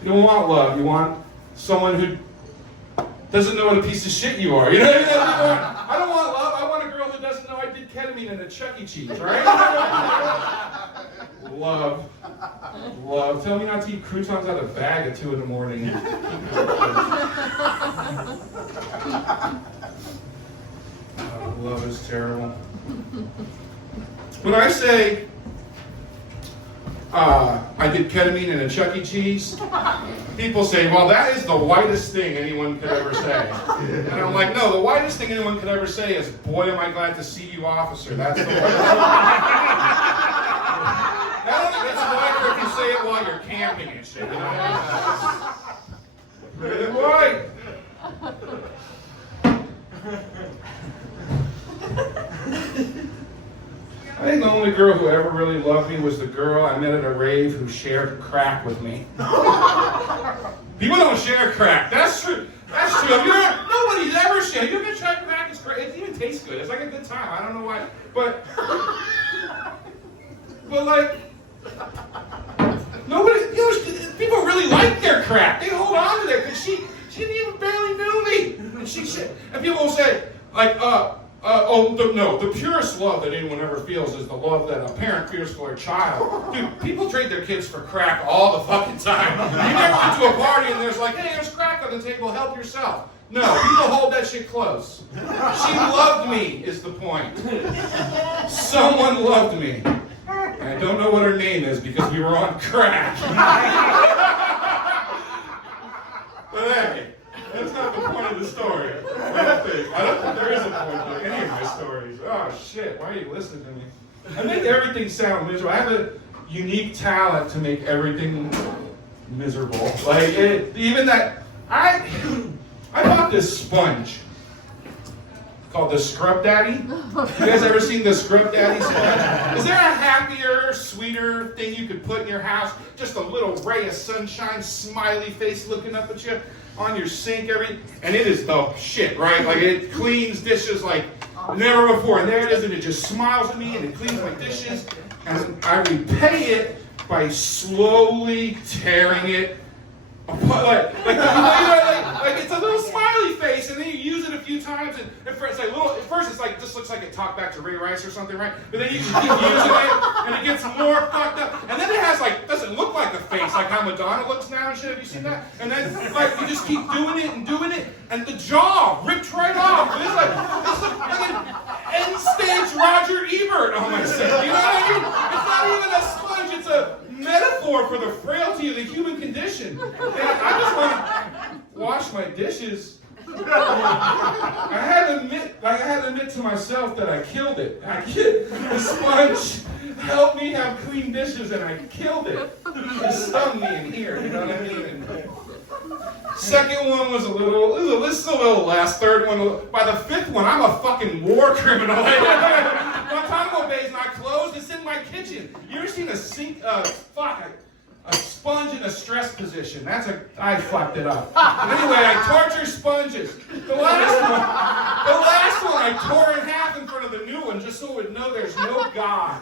You don't want love. You want someone who doesn't know what a piece of shit you are. You know what I mean? I don't want love. I want a girl who doesn't know I did ketamine in a Chuck E. Cheese, right? Love. Love. Tell me not to eat croutons out of a bag at 2 in the morning. Love is terrible. When I say I did ketamine in a Chuck E. Cheese, people say, well, that is the whitest thing anyone could ever say. And I'm like, no, the whitest thing anyone could ever say is, boy, am I glad to see you, officer. That's the whitest thing. That's whiter if you say it while you're camping and shit. You know? Really white. girl who ever really loved me was the girl I met at a rave who shared crack with me. People don't share crack. That's true. That's true. Nobody's ever shared. You ever tried crack? It's great. It even tastes good. It's like a good time. I don't know why. But like, nobody, people really like their crack. They hold on to that because she didn't even barely know me. And people will say, like, the purest love that anyone ever feels is the love that a parent feels for a child. Dude, people trade their kids for crack all the fucking time. You never went to a party and there's like, hey, there's crack on the table, help yourself. No, people hold that shit close. She loved me, is the point. Someone loved me. And I don't know what her name is because we were on crack. But hey, that's not the point of the story. I don't think there is a point to any of my stories. Oh shit, why are you listening to me? I make everything sound miserable. I have a unique talent to make everything miserable. Like, even that, I bought this sponge called the Scrub Daddy. You guys ever seen the Scrub Daddy sponge? Is there a happier, sweeter thing you could put in your house? Just a little ray of sunshine, smiley face looking up at you on your sink and it is the shit, right? Like, it cleans dishes like never before. And there it is, and it just smiles at me and it cleans my dishes. And I repay it by slowly tearing it apart. Like it's a little smiley face, and then you use it a few times, and at first it's like just looks like it talked back to Ray Rice or something, right? But then you just keep using it, and it gets more fucked up. And then it has doesn't look like a face, like how Madonna looks now and shit. Have you seen that? And then you just keep doing it, and the jaw ripped right off. It's like fucking end stage Roger Ebert on my set. You know what I mean? It's not even a sponge. It's a metaphor for the frailty of the human condition. And I just want to wash my dishes. I had to admit to myself that I killed it. The sponge helped me have clean dishes, and I killed it. It stung me in here, you know what I mean? Second one was a little less. Third one, by the fifth one, I'm a fucking war criminal. My taco bay is not closed, it's in my kitchen. You ever seen a sink, a sponge in a stress position? I fucked it up. Anyway, I torture sponges. The last one I tore in half in front of the new one just so it would know there's no God.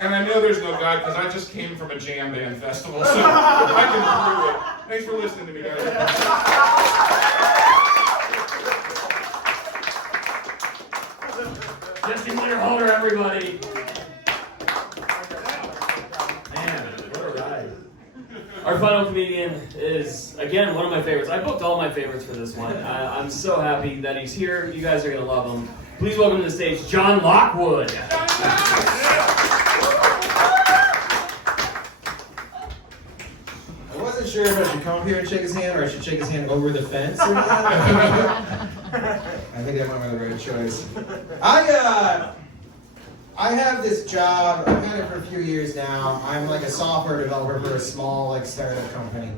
And I know there's no God because I just came from a jam band festival, so I can prove it. Thanks for listening to me, guys. Jesse Holder, everybody. Man, what a ride. Our final comedian is, again, one of my favorites. I booked all my favorites for this one. I'm so happy that he's here. You guys are going to love him. Please welcome to the stage, John Lockwood. I wasn't sure if I should come up here and shake his hand or I should shake his hand over the fence. I think that might be the right choice. I have this job. I've had it for a few years now. I'm like a software developer for a small startup company.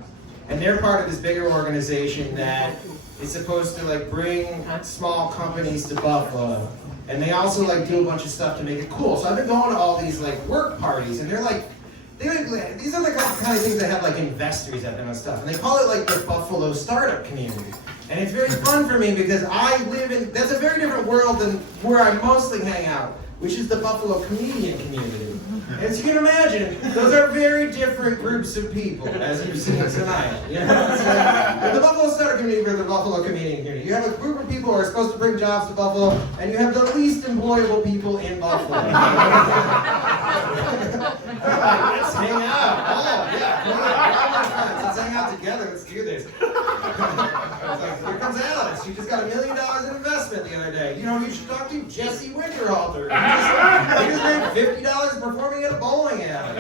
And they're part of this bigger organization that is supposed to bring small companies to Buffalo. And they also do a bunch of stuff to make it cool. So I've been going to all these work parties, and they're these are the kind of things that have investors at them and stuff. And they call it the Buffalo startup community. And it's very fun for me because that's a very different world than where I mostly hang out, which is the Buffalo comedian community. As you can imagine, those are very different groups of people, as you've seen tonight. You know? The Buffalo startup community versus the Buffalo comedian community. You have a group of people who are supposed to bring jobs to Buffalo, and you have the least employable people in Buffalo. Let's hang out. Oh, yeah. Let's hang out together. Let's do this. Here comes Alex. She just got $1 million in investment the other day. You know who you should talk to? Jesse Winterhalter. He just made $50 performing at a bowling alley.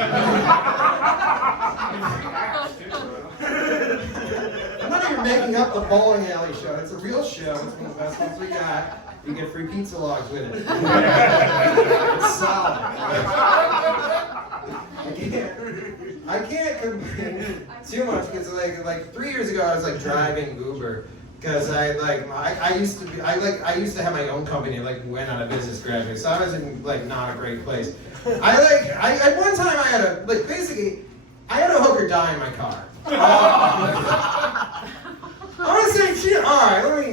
I'm not even making up the bowling alley show. It's a real show. It's one of the best ones we got. You get free pizza logs with it. It's solid. I can't complain too much because like 3 years ago I was driving Uber Because I used to have my own company, like went on a business graduate, so I was in like not a great place. At one time I had a hooker die in my car. I want to say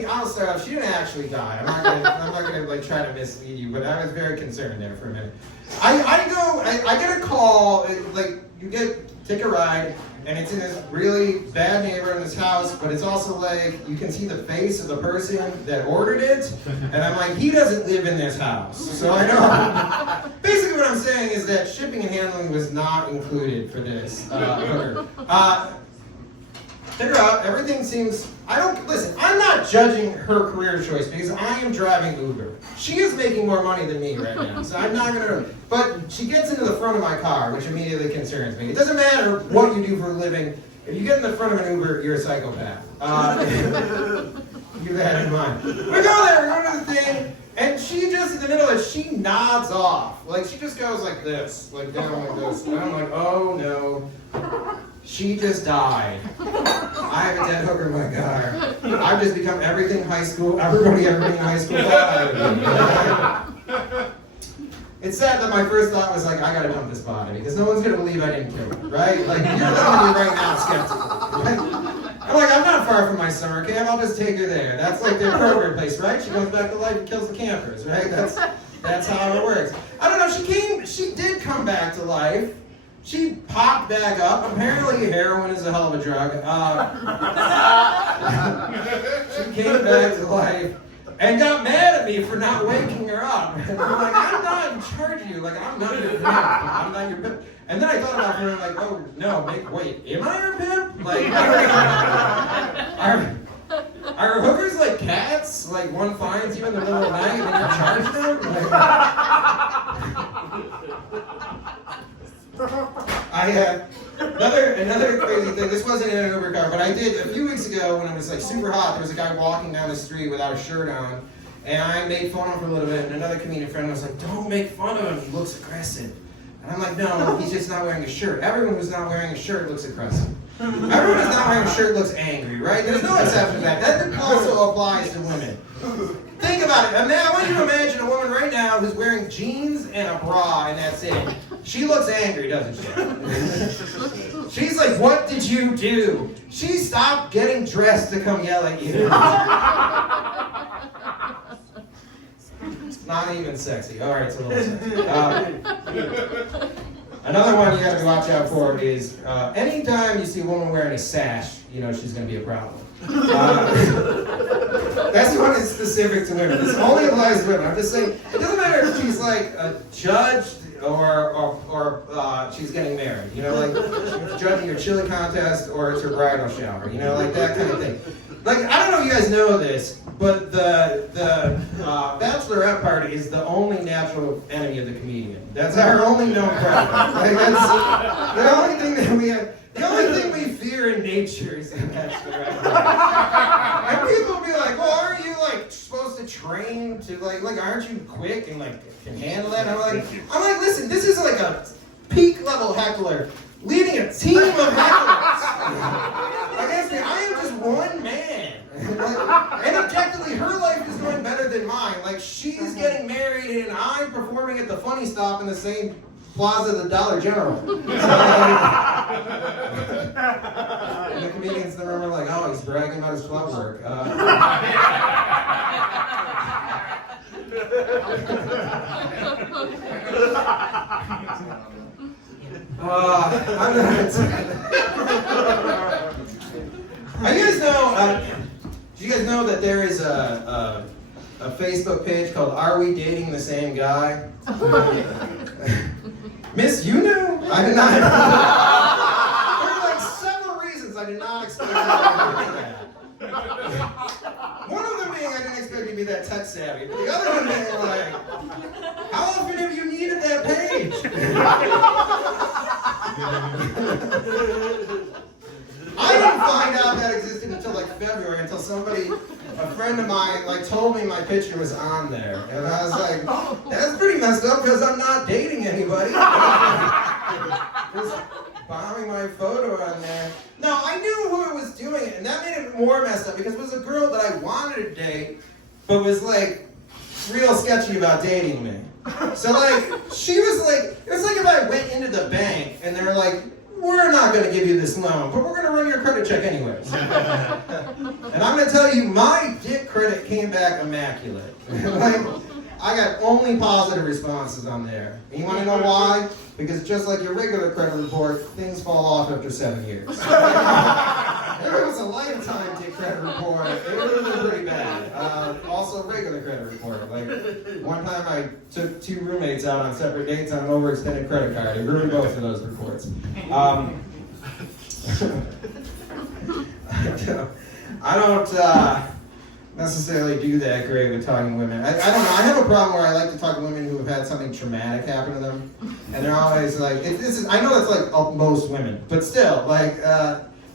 I'll start off. She didn't actually die. I'm not gonna like try to mislead you, but I was very concerned there for a minute. I get a call, like take a ride, and it's in this really bad neighborhood in this house, but it's also like you can see the face of the person that ordered it, and I'm like, he doesn't live in this house, so I know. Basically what I'm saying is that shipping and handling was not included for this hooker. Pick her up, everything seems, I'm not judging her career choice because I am driving Uber. She is making more money than me right now, so I'm not gonna, but she gets into the front of my car, which immediately concerns me. It doesn't matter what you do for a living, if you get in the front of an Uber, you're a psychopath. Keep that in mind. We go there, we go to the thing, and she just, in the middle of it, she nods off. Like, she just goes like this, like down like this. And I'm like, oh no. She just died. I have a dead hooker in my car. I've just become everything high school, everybody in high school thought I would be. It's sad that my first thought was like, I gotta dump this body because no one's gonna believe I didn't kill her, right? Like, you're looking at me right now skeptical. Right? I'm like, I'm not far from my summer camp, I'll just take her there. That's like their program place, right? She comes back to life and kills the campers, right? That's how it works. I don't know, she did come back to life. She popped back up. Apparently heroin is a hell of a drug. She came back to life and got mad at me for not waking her up. And I'm like, I'm not in charge of you. Like, I'm not your pimp. I'm not your pimp. And then I thought about her and I'm like, oh no, wait, am I your pimp? Like, are hookers like cats? Like one finds you in the middle of the night and you're charging them? Another crazy thing, this wasn't in an Uber car, but I did a few weeks ago when it was like super hot, there was a guy walking down the street without a shirt on, and I made fun of him for a little bit, and another comedian friend was like, don't make fun of him, he looks aggressive. And I'm like, no, he's just not wearing a shirt. Everyone who's not wearing a shirt looks aggressive. Everyone who's not wearing a shirt looks angry, right? There's no exception to that. That also applies to women. Think about it. I want you to imagine a woman right now who's wearing jeans and a bra, and that's it. She looks angry, doesn't she? She's like, what did you do? She stopped getting dressed to come yell at you. It's not even sexy. All right, it's a little sexy. Another one you have to watch out for is anytime you see a woman wearing a sash, you know she's going to be a problem. That's one that's specific to women. This only applies to women. I'm just saying, it doesn't matter if she's like a judge or she's getting married. You know, like she's judging your chili contest or it's her bridal shower. You know, like that kind of thing. Like, I don't know if you guys know this, but the bachelorette party is the only natural enemy of the comedian. That's our only known predator. Like, that's the only thing that we have. The only thing we fear in nature is the bachelorette party. And people will be like, well, aren't you like supposed to train to like aren't you quick and like can handle that? I'm like, listen, this is like a peak level heckler leading a team of hecklers. Against me, I am just one man. And objectively, her life is going better than mine. Like, she's getting married and I'm performing at the Funny Stop in the same plaza as the Dollar General. And the comedians in the room are like, oh, he's bragging about his club work. Do you guys know that there is a Facebook page called Are We Dating the Same Guy? Miss, you knew? I did not. There are like several reasons I did not expect you to that. One of them being I didn't expect you to be that tech savvy, but the other one being like, how often have you needed that page? I didn't find out that existed until like February, until a friend of mine, like told me my picture was on there. And I was like, that's pretty messed up because I'm not dating anybody. Just bombing my photo on there. No, I knew who was doing it, and that made it more messed up because it was a girl that I wanted to date, but was like real sketchy about dating me. So like, she was like, it was like if I went into the bank and they're like, we're not going to give you this loan, but we're going to run your credit check anyways. And I'm going to tell you, my dick credit came back immaculate. Like, I got only positive responses on there. And you want to know why? Because just like your regular credit report, things fall off after 7 years. If it was a lifetime dick credit report, it would have been pretty bad. Also, regular credit report. Like, one time I took 2 roommates out on separate dates on an overextended credit card. It ruined both of those reports. I don't necessarily do that great with talking to women. I don't know. I have a problem where I like to talk to women who have had something traumatic happen to them, and they're always like, I know that's like most women, but still, like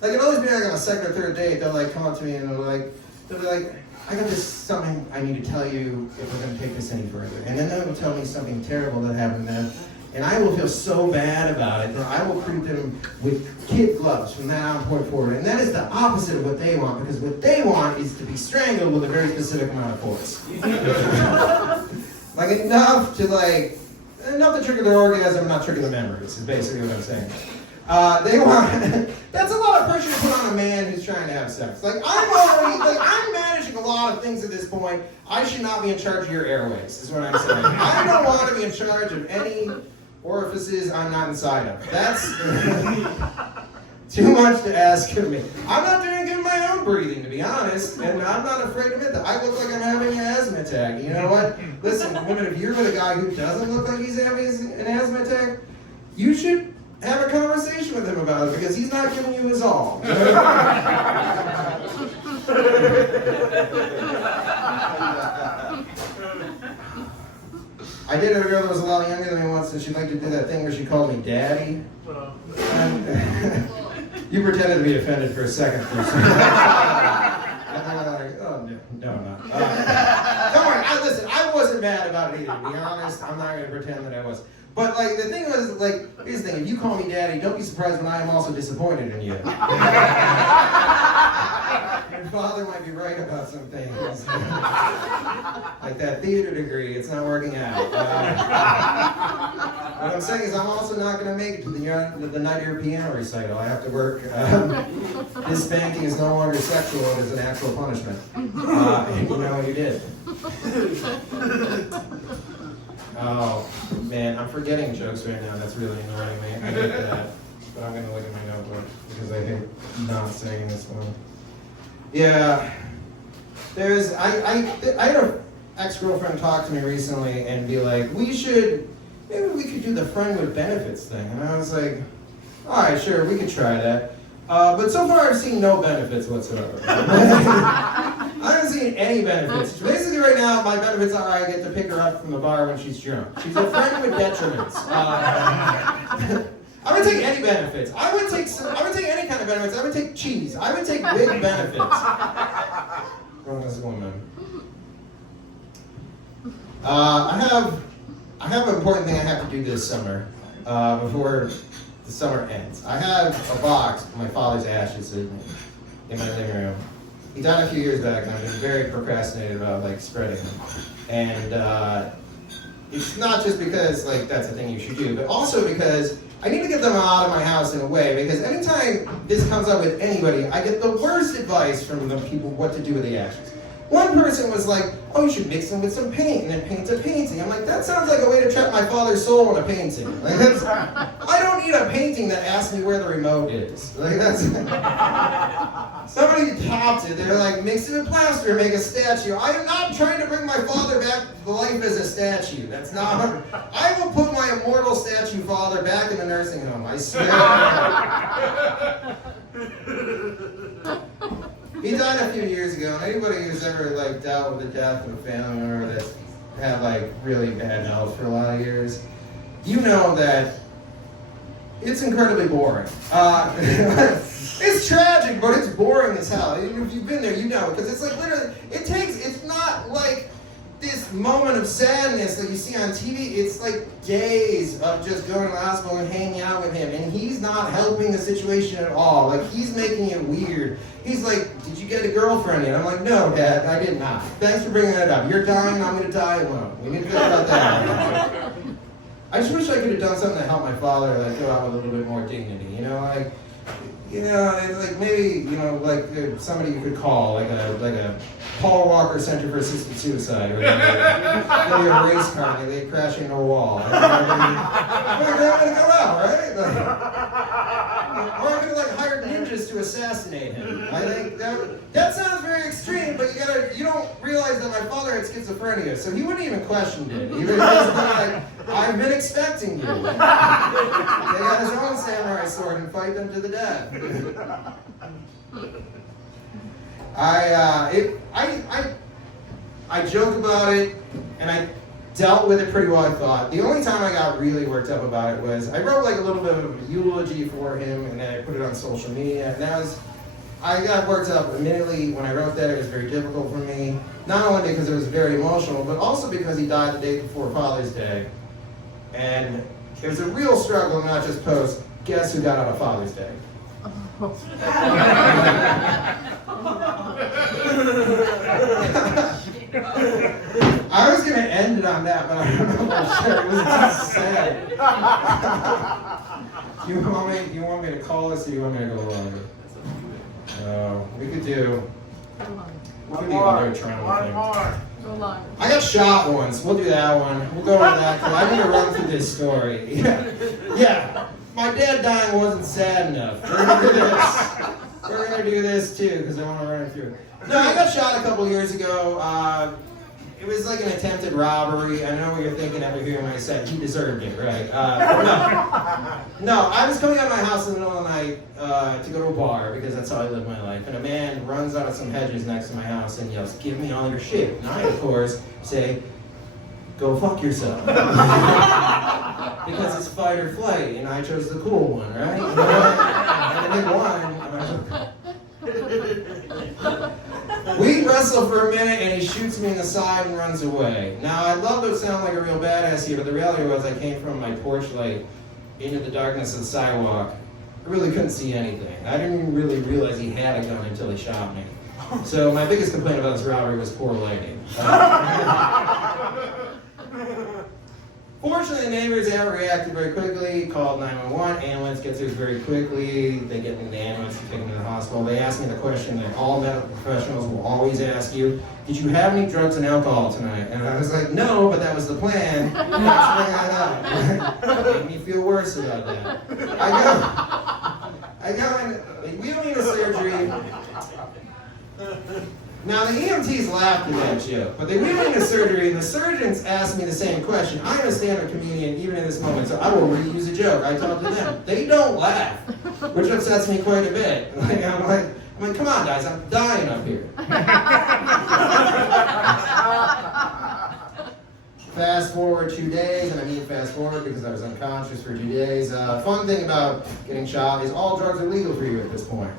it always be like on a second or third date, they'll like come up to me and they'll be like, I got this something I need to tell you if we're going to take this any further, and then they'll tell me something terrible that happened to them. And I will feel so bad about it that I will treat them with kid gloves from that point forward. And that is the opposite of what they want, because what they want is to be strangled with a very specific amount of force. Like enough to trigger their orgasm, not trigger the memories, is basically what I'm saying. They want, that's a lot of pressure to put on a man who's trying to have sex. Like I'm managing a lot of things at this point. I should not be in charge of your airways, is what I'm saying. I don't want to be in charge of any orifices I'm not inside of. That's too much to ask of me. I'm not doing good in my own breathing, to be honest, and I'm not afraid to admit that. I look like I'm having an asthma attack. You know what? Listen, women, if you're with a guy who doesn't look like he's having an asthma attack, you should have a conversation with him about it, because he's not giving you his all. I dated a girl that was a lot younger than me once, and she liked to do that thing where she called me daddy. And you pretended to be offended for a second. And then I'm like, oh, no, I'm not. Don't worry, listen, I wasn't mad about it either, to be honest. I'm not going to pretend that I was. But, like, the thing was, like, here's the thing. If you call me daddy, don't be surprised when I am also disappointed in you. Your father might be right about some things. Like that theater degree, it's not working out. What I'm saying is I'm also not going to make it to the night of your piano recital. I have to work. This spanking is no longer sexual. It is an actual punishment. And you know what you did. Oh, man, I'm forgetting jokes right now. That's really annoying me. I hate that. But I'm going to look at my notebook because I hate not saying this one. Yeah. I had an ex-girlfriend talk to me recently and be like, maybe we could do the friend with benefits thing. And I was like, all right, sure, we could try that. But so far I've seen no benefits whatsoever. I haven't seen any benefits. Basically right now, my benefits are I get to pick her up from the bar when she's drunk. She's a friend with detriments. I would take any benefits. I would take any kind of benefits. I would take cheese. I would take big benefits. From this woman. I have an important thing I have to do this summer before the summer ends. I have a box of my father's ashes in my living room. He died a few years back, and I've been very procrastinated about spreading them. And it's not just because that's a thing you should do, but also because I need to get them out of my house in a way. Because anytime this comes up with anybody, I get the worst advice from the people what to do with the ashes. One person was like, "Oh, you should mix them with some paint and then paint a painting." I'm like, that sounds like a way to trap my father's soul in a painting. I don't need a painting that asks me where the remote is. Somebody topped it. They're like, mix it with plaster, make a statue. I am not trying to bring my father back to life as a statue. That's not. I will put my immortal statue father back in the nursing home. I swear. He died a few years ago, and anybody who's ever dealt with the death of a family member that's had really bad health for a lot of years, you know that it's incredibly boring. It's tragic, but it's boring as hell. If you've been there, you know, because it's literally, it's not like this moment of sadness that you see on TV. It's like days of just going to the hospital and hanging out with him, and he's not helping the situation at all. Like, he's making it weird. He's like, did you get a girlfriend yet? I'm like, no, Dad, I did not. Thanks for bringing that up. You're dying, I'm going to die alone. We need to figure out that. I just wish I could have done something to help my father, like, go out with a little bit more dignity, you know, like maybe, like somebody you could call, like a Paul Walker Center for Assisted Suicide, or maybe a race car, and they crash into a wall. We're gonna go out, right? Or I could like hired ninjas to assassinate him. I think that sounds very extreme, but you don't realize that my father had schizophrenia, so he wouldn't even question it. He would just be like, I've been expecting you. They got his own samurai sword and fight them to the death. I joke about it, and I dealt with it pretty well, I thought. The only time I got really worked up about it was, I wrote like a little bit of a eulogy for him, and then I put it on social media, and I got worked up immediately when I wrote that. It was very difficult for me, not only because it was very emotional, but also because he died the day before Father's Day. And it was a real struggle, not just post, guess who got out of Father's Day? I was going to end it on that, but I don't know for sure. It was just sad. You want me to call this, or you want me to go longer? We could do the other triangle thing. I got shot once. We'll do that one. We'll go over that. I need to run through this story. Yeah. My dad dying wasn't sad enough. We're gonna do this. We're gonna do this too, because I want to run it through. No, I got shot a couple years ago. It was like an attempted robbery. I know what you're thinking after hearing what I said. He deserved it, right? No, I was coming out of my house in the middle of the night to go to a bar, because that's how I live my life. And a man runs out of some hedges next to my house and yells, "Give me all your shit." And I, of course, say, "Go fuck yourself." Because it's fight or flight, and I chose the cool one, right? And the big one. We wrestle for a minute, and he shoots me in the side and runs away. Now, I'd love to sound like a real badass here, but the reality was I came from my porch light into the darkness of the sidewalk. I really couldn't see anything. I didn't even really realize he had a gun until he shot me. So my biggest complaint about this robbery was poor lighting. Fortunately, the neighbors reacted very quickly, called 911, ambulance gets here very quickly, they get in the ambulance and take him to the hospital. They asked me the question that all medical professionals will always ask you, did you have any drugs and alcohol tonight? And I was like, no, but that was the plan. Thanks for bringing that up. It made me feel worse about that. We don't need a surgery. Now, the EMTs laughed at that joke, but they went into surgery, and the surgeons asked me the same question. I am a stand-up comedian, even in this moment, so I will reuse a joke. I talk to them. They don't laugh, which upsets me quite a bit. I'm like, come on, guys, I'm dying up here. Fast forward 2 days, and I mean fast forward because I was unconscious for 2 days. Fun thing about getting shot is all drugs are legal for you at this point.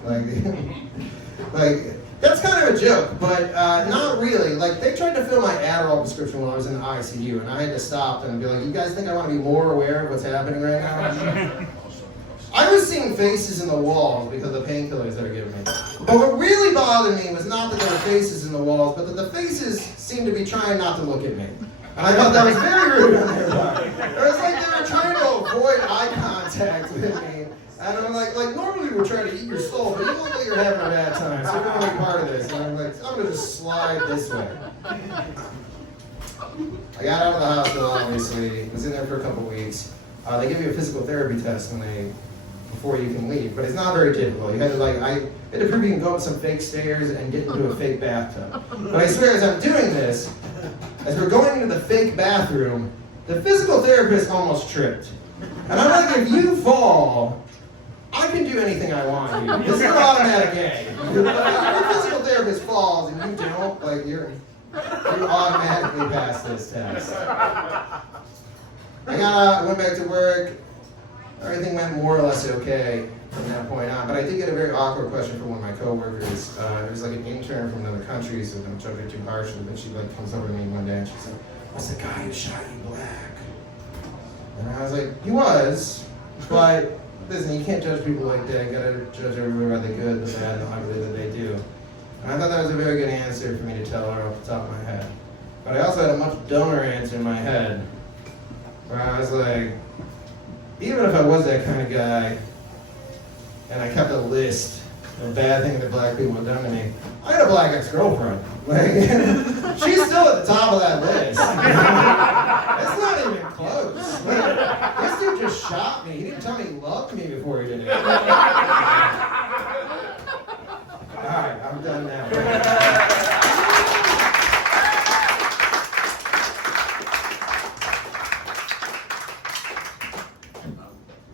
That's kind of a joke, but not really. Like, they tried to fill my Adderall prescription while I was in the ICU, and I had to stop and be like, you guys think I want to be more aware of what's happening right now? I was seeing faces in the walls because of the painkillers they were giving me. But what really bothered me was not that there were faces in the walls, but that the faces seemed to be trying not to look at me. And I thought that was very rude on their part. It was like they were trying to avoid eye contact with me. And I'm like normally we're trying to eat your soul, but you look like you're having a bad time, so you're going to be part of this. And I'm like, I'm going to just slide this way. I got out of the hospital, obviously. Was in there for a couple weeks. They give you a physical therapy test before you can leave, but it's not very difficult. You had to I had to prove you can go up some fake stairs and get into a fake bathtub. But I swear, as I'm doing this, as we're going into the fake bathroom, the physical therapist almost tripped. And I'm like, if you fall, I can do anything I want here. This is an automatic game. If your physical therapist falls and you don't, you automatically pass this test. I got out, went back to work. Everything went more or less okay. from that point on. But I did get a very awkward question from one of my coworkers. It was like an intern from another country, so don't judge her too harshly. But she like comes over to me one day and she's like, "What's the guy who shot you black?" And I was like, "He was, but listen, you can't judge people like that. You gotta judge everybody by the good, the bad, and the ugly that they do." And I thought that was a very good answer for me to tell her off the top of my head. But I also had a much dumber answer in my head, where I was like, even if I was that kind of guy, and I kept a list of bad things that black people have done to me, I had a black ex-girlfriend. Like, she's still at the top of that list. It's not even close. Like, this dude just shot me. He didn't tell me he loved me before he did it. All right, I'm done now.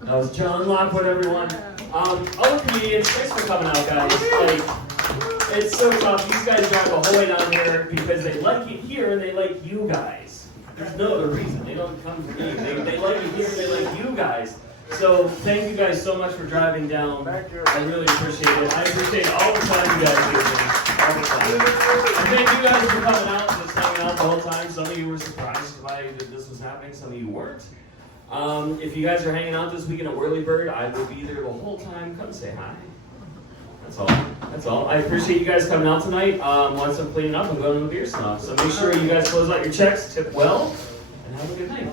That was John Lockwood, everyone. Other comedians, thanks for coming out, guys. Like, it's so tough. These guys drive the whole way down here because they like it here and they like you guys. There's no other reason. They don't come for me. They like it here and they like you guys. So thank you guys so much for driving down. I really appreciate it. I appreciate all the time you guys give me. All the time. And thank you guys for coming out and just hanging out the whole time. Some of you were surprised by that this was happening. Some of you weren't. If you guys are hanging out this weekend at Whirlybird, I will be there the whole time. Come say hi. That's all. That's all. I appreciate you guys coming out tonight. Once I'm cleaning up, I'm going to the beer snob. So make sure you guys close out your checks, tip well, and have a good night.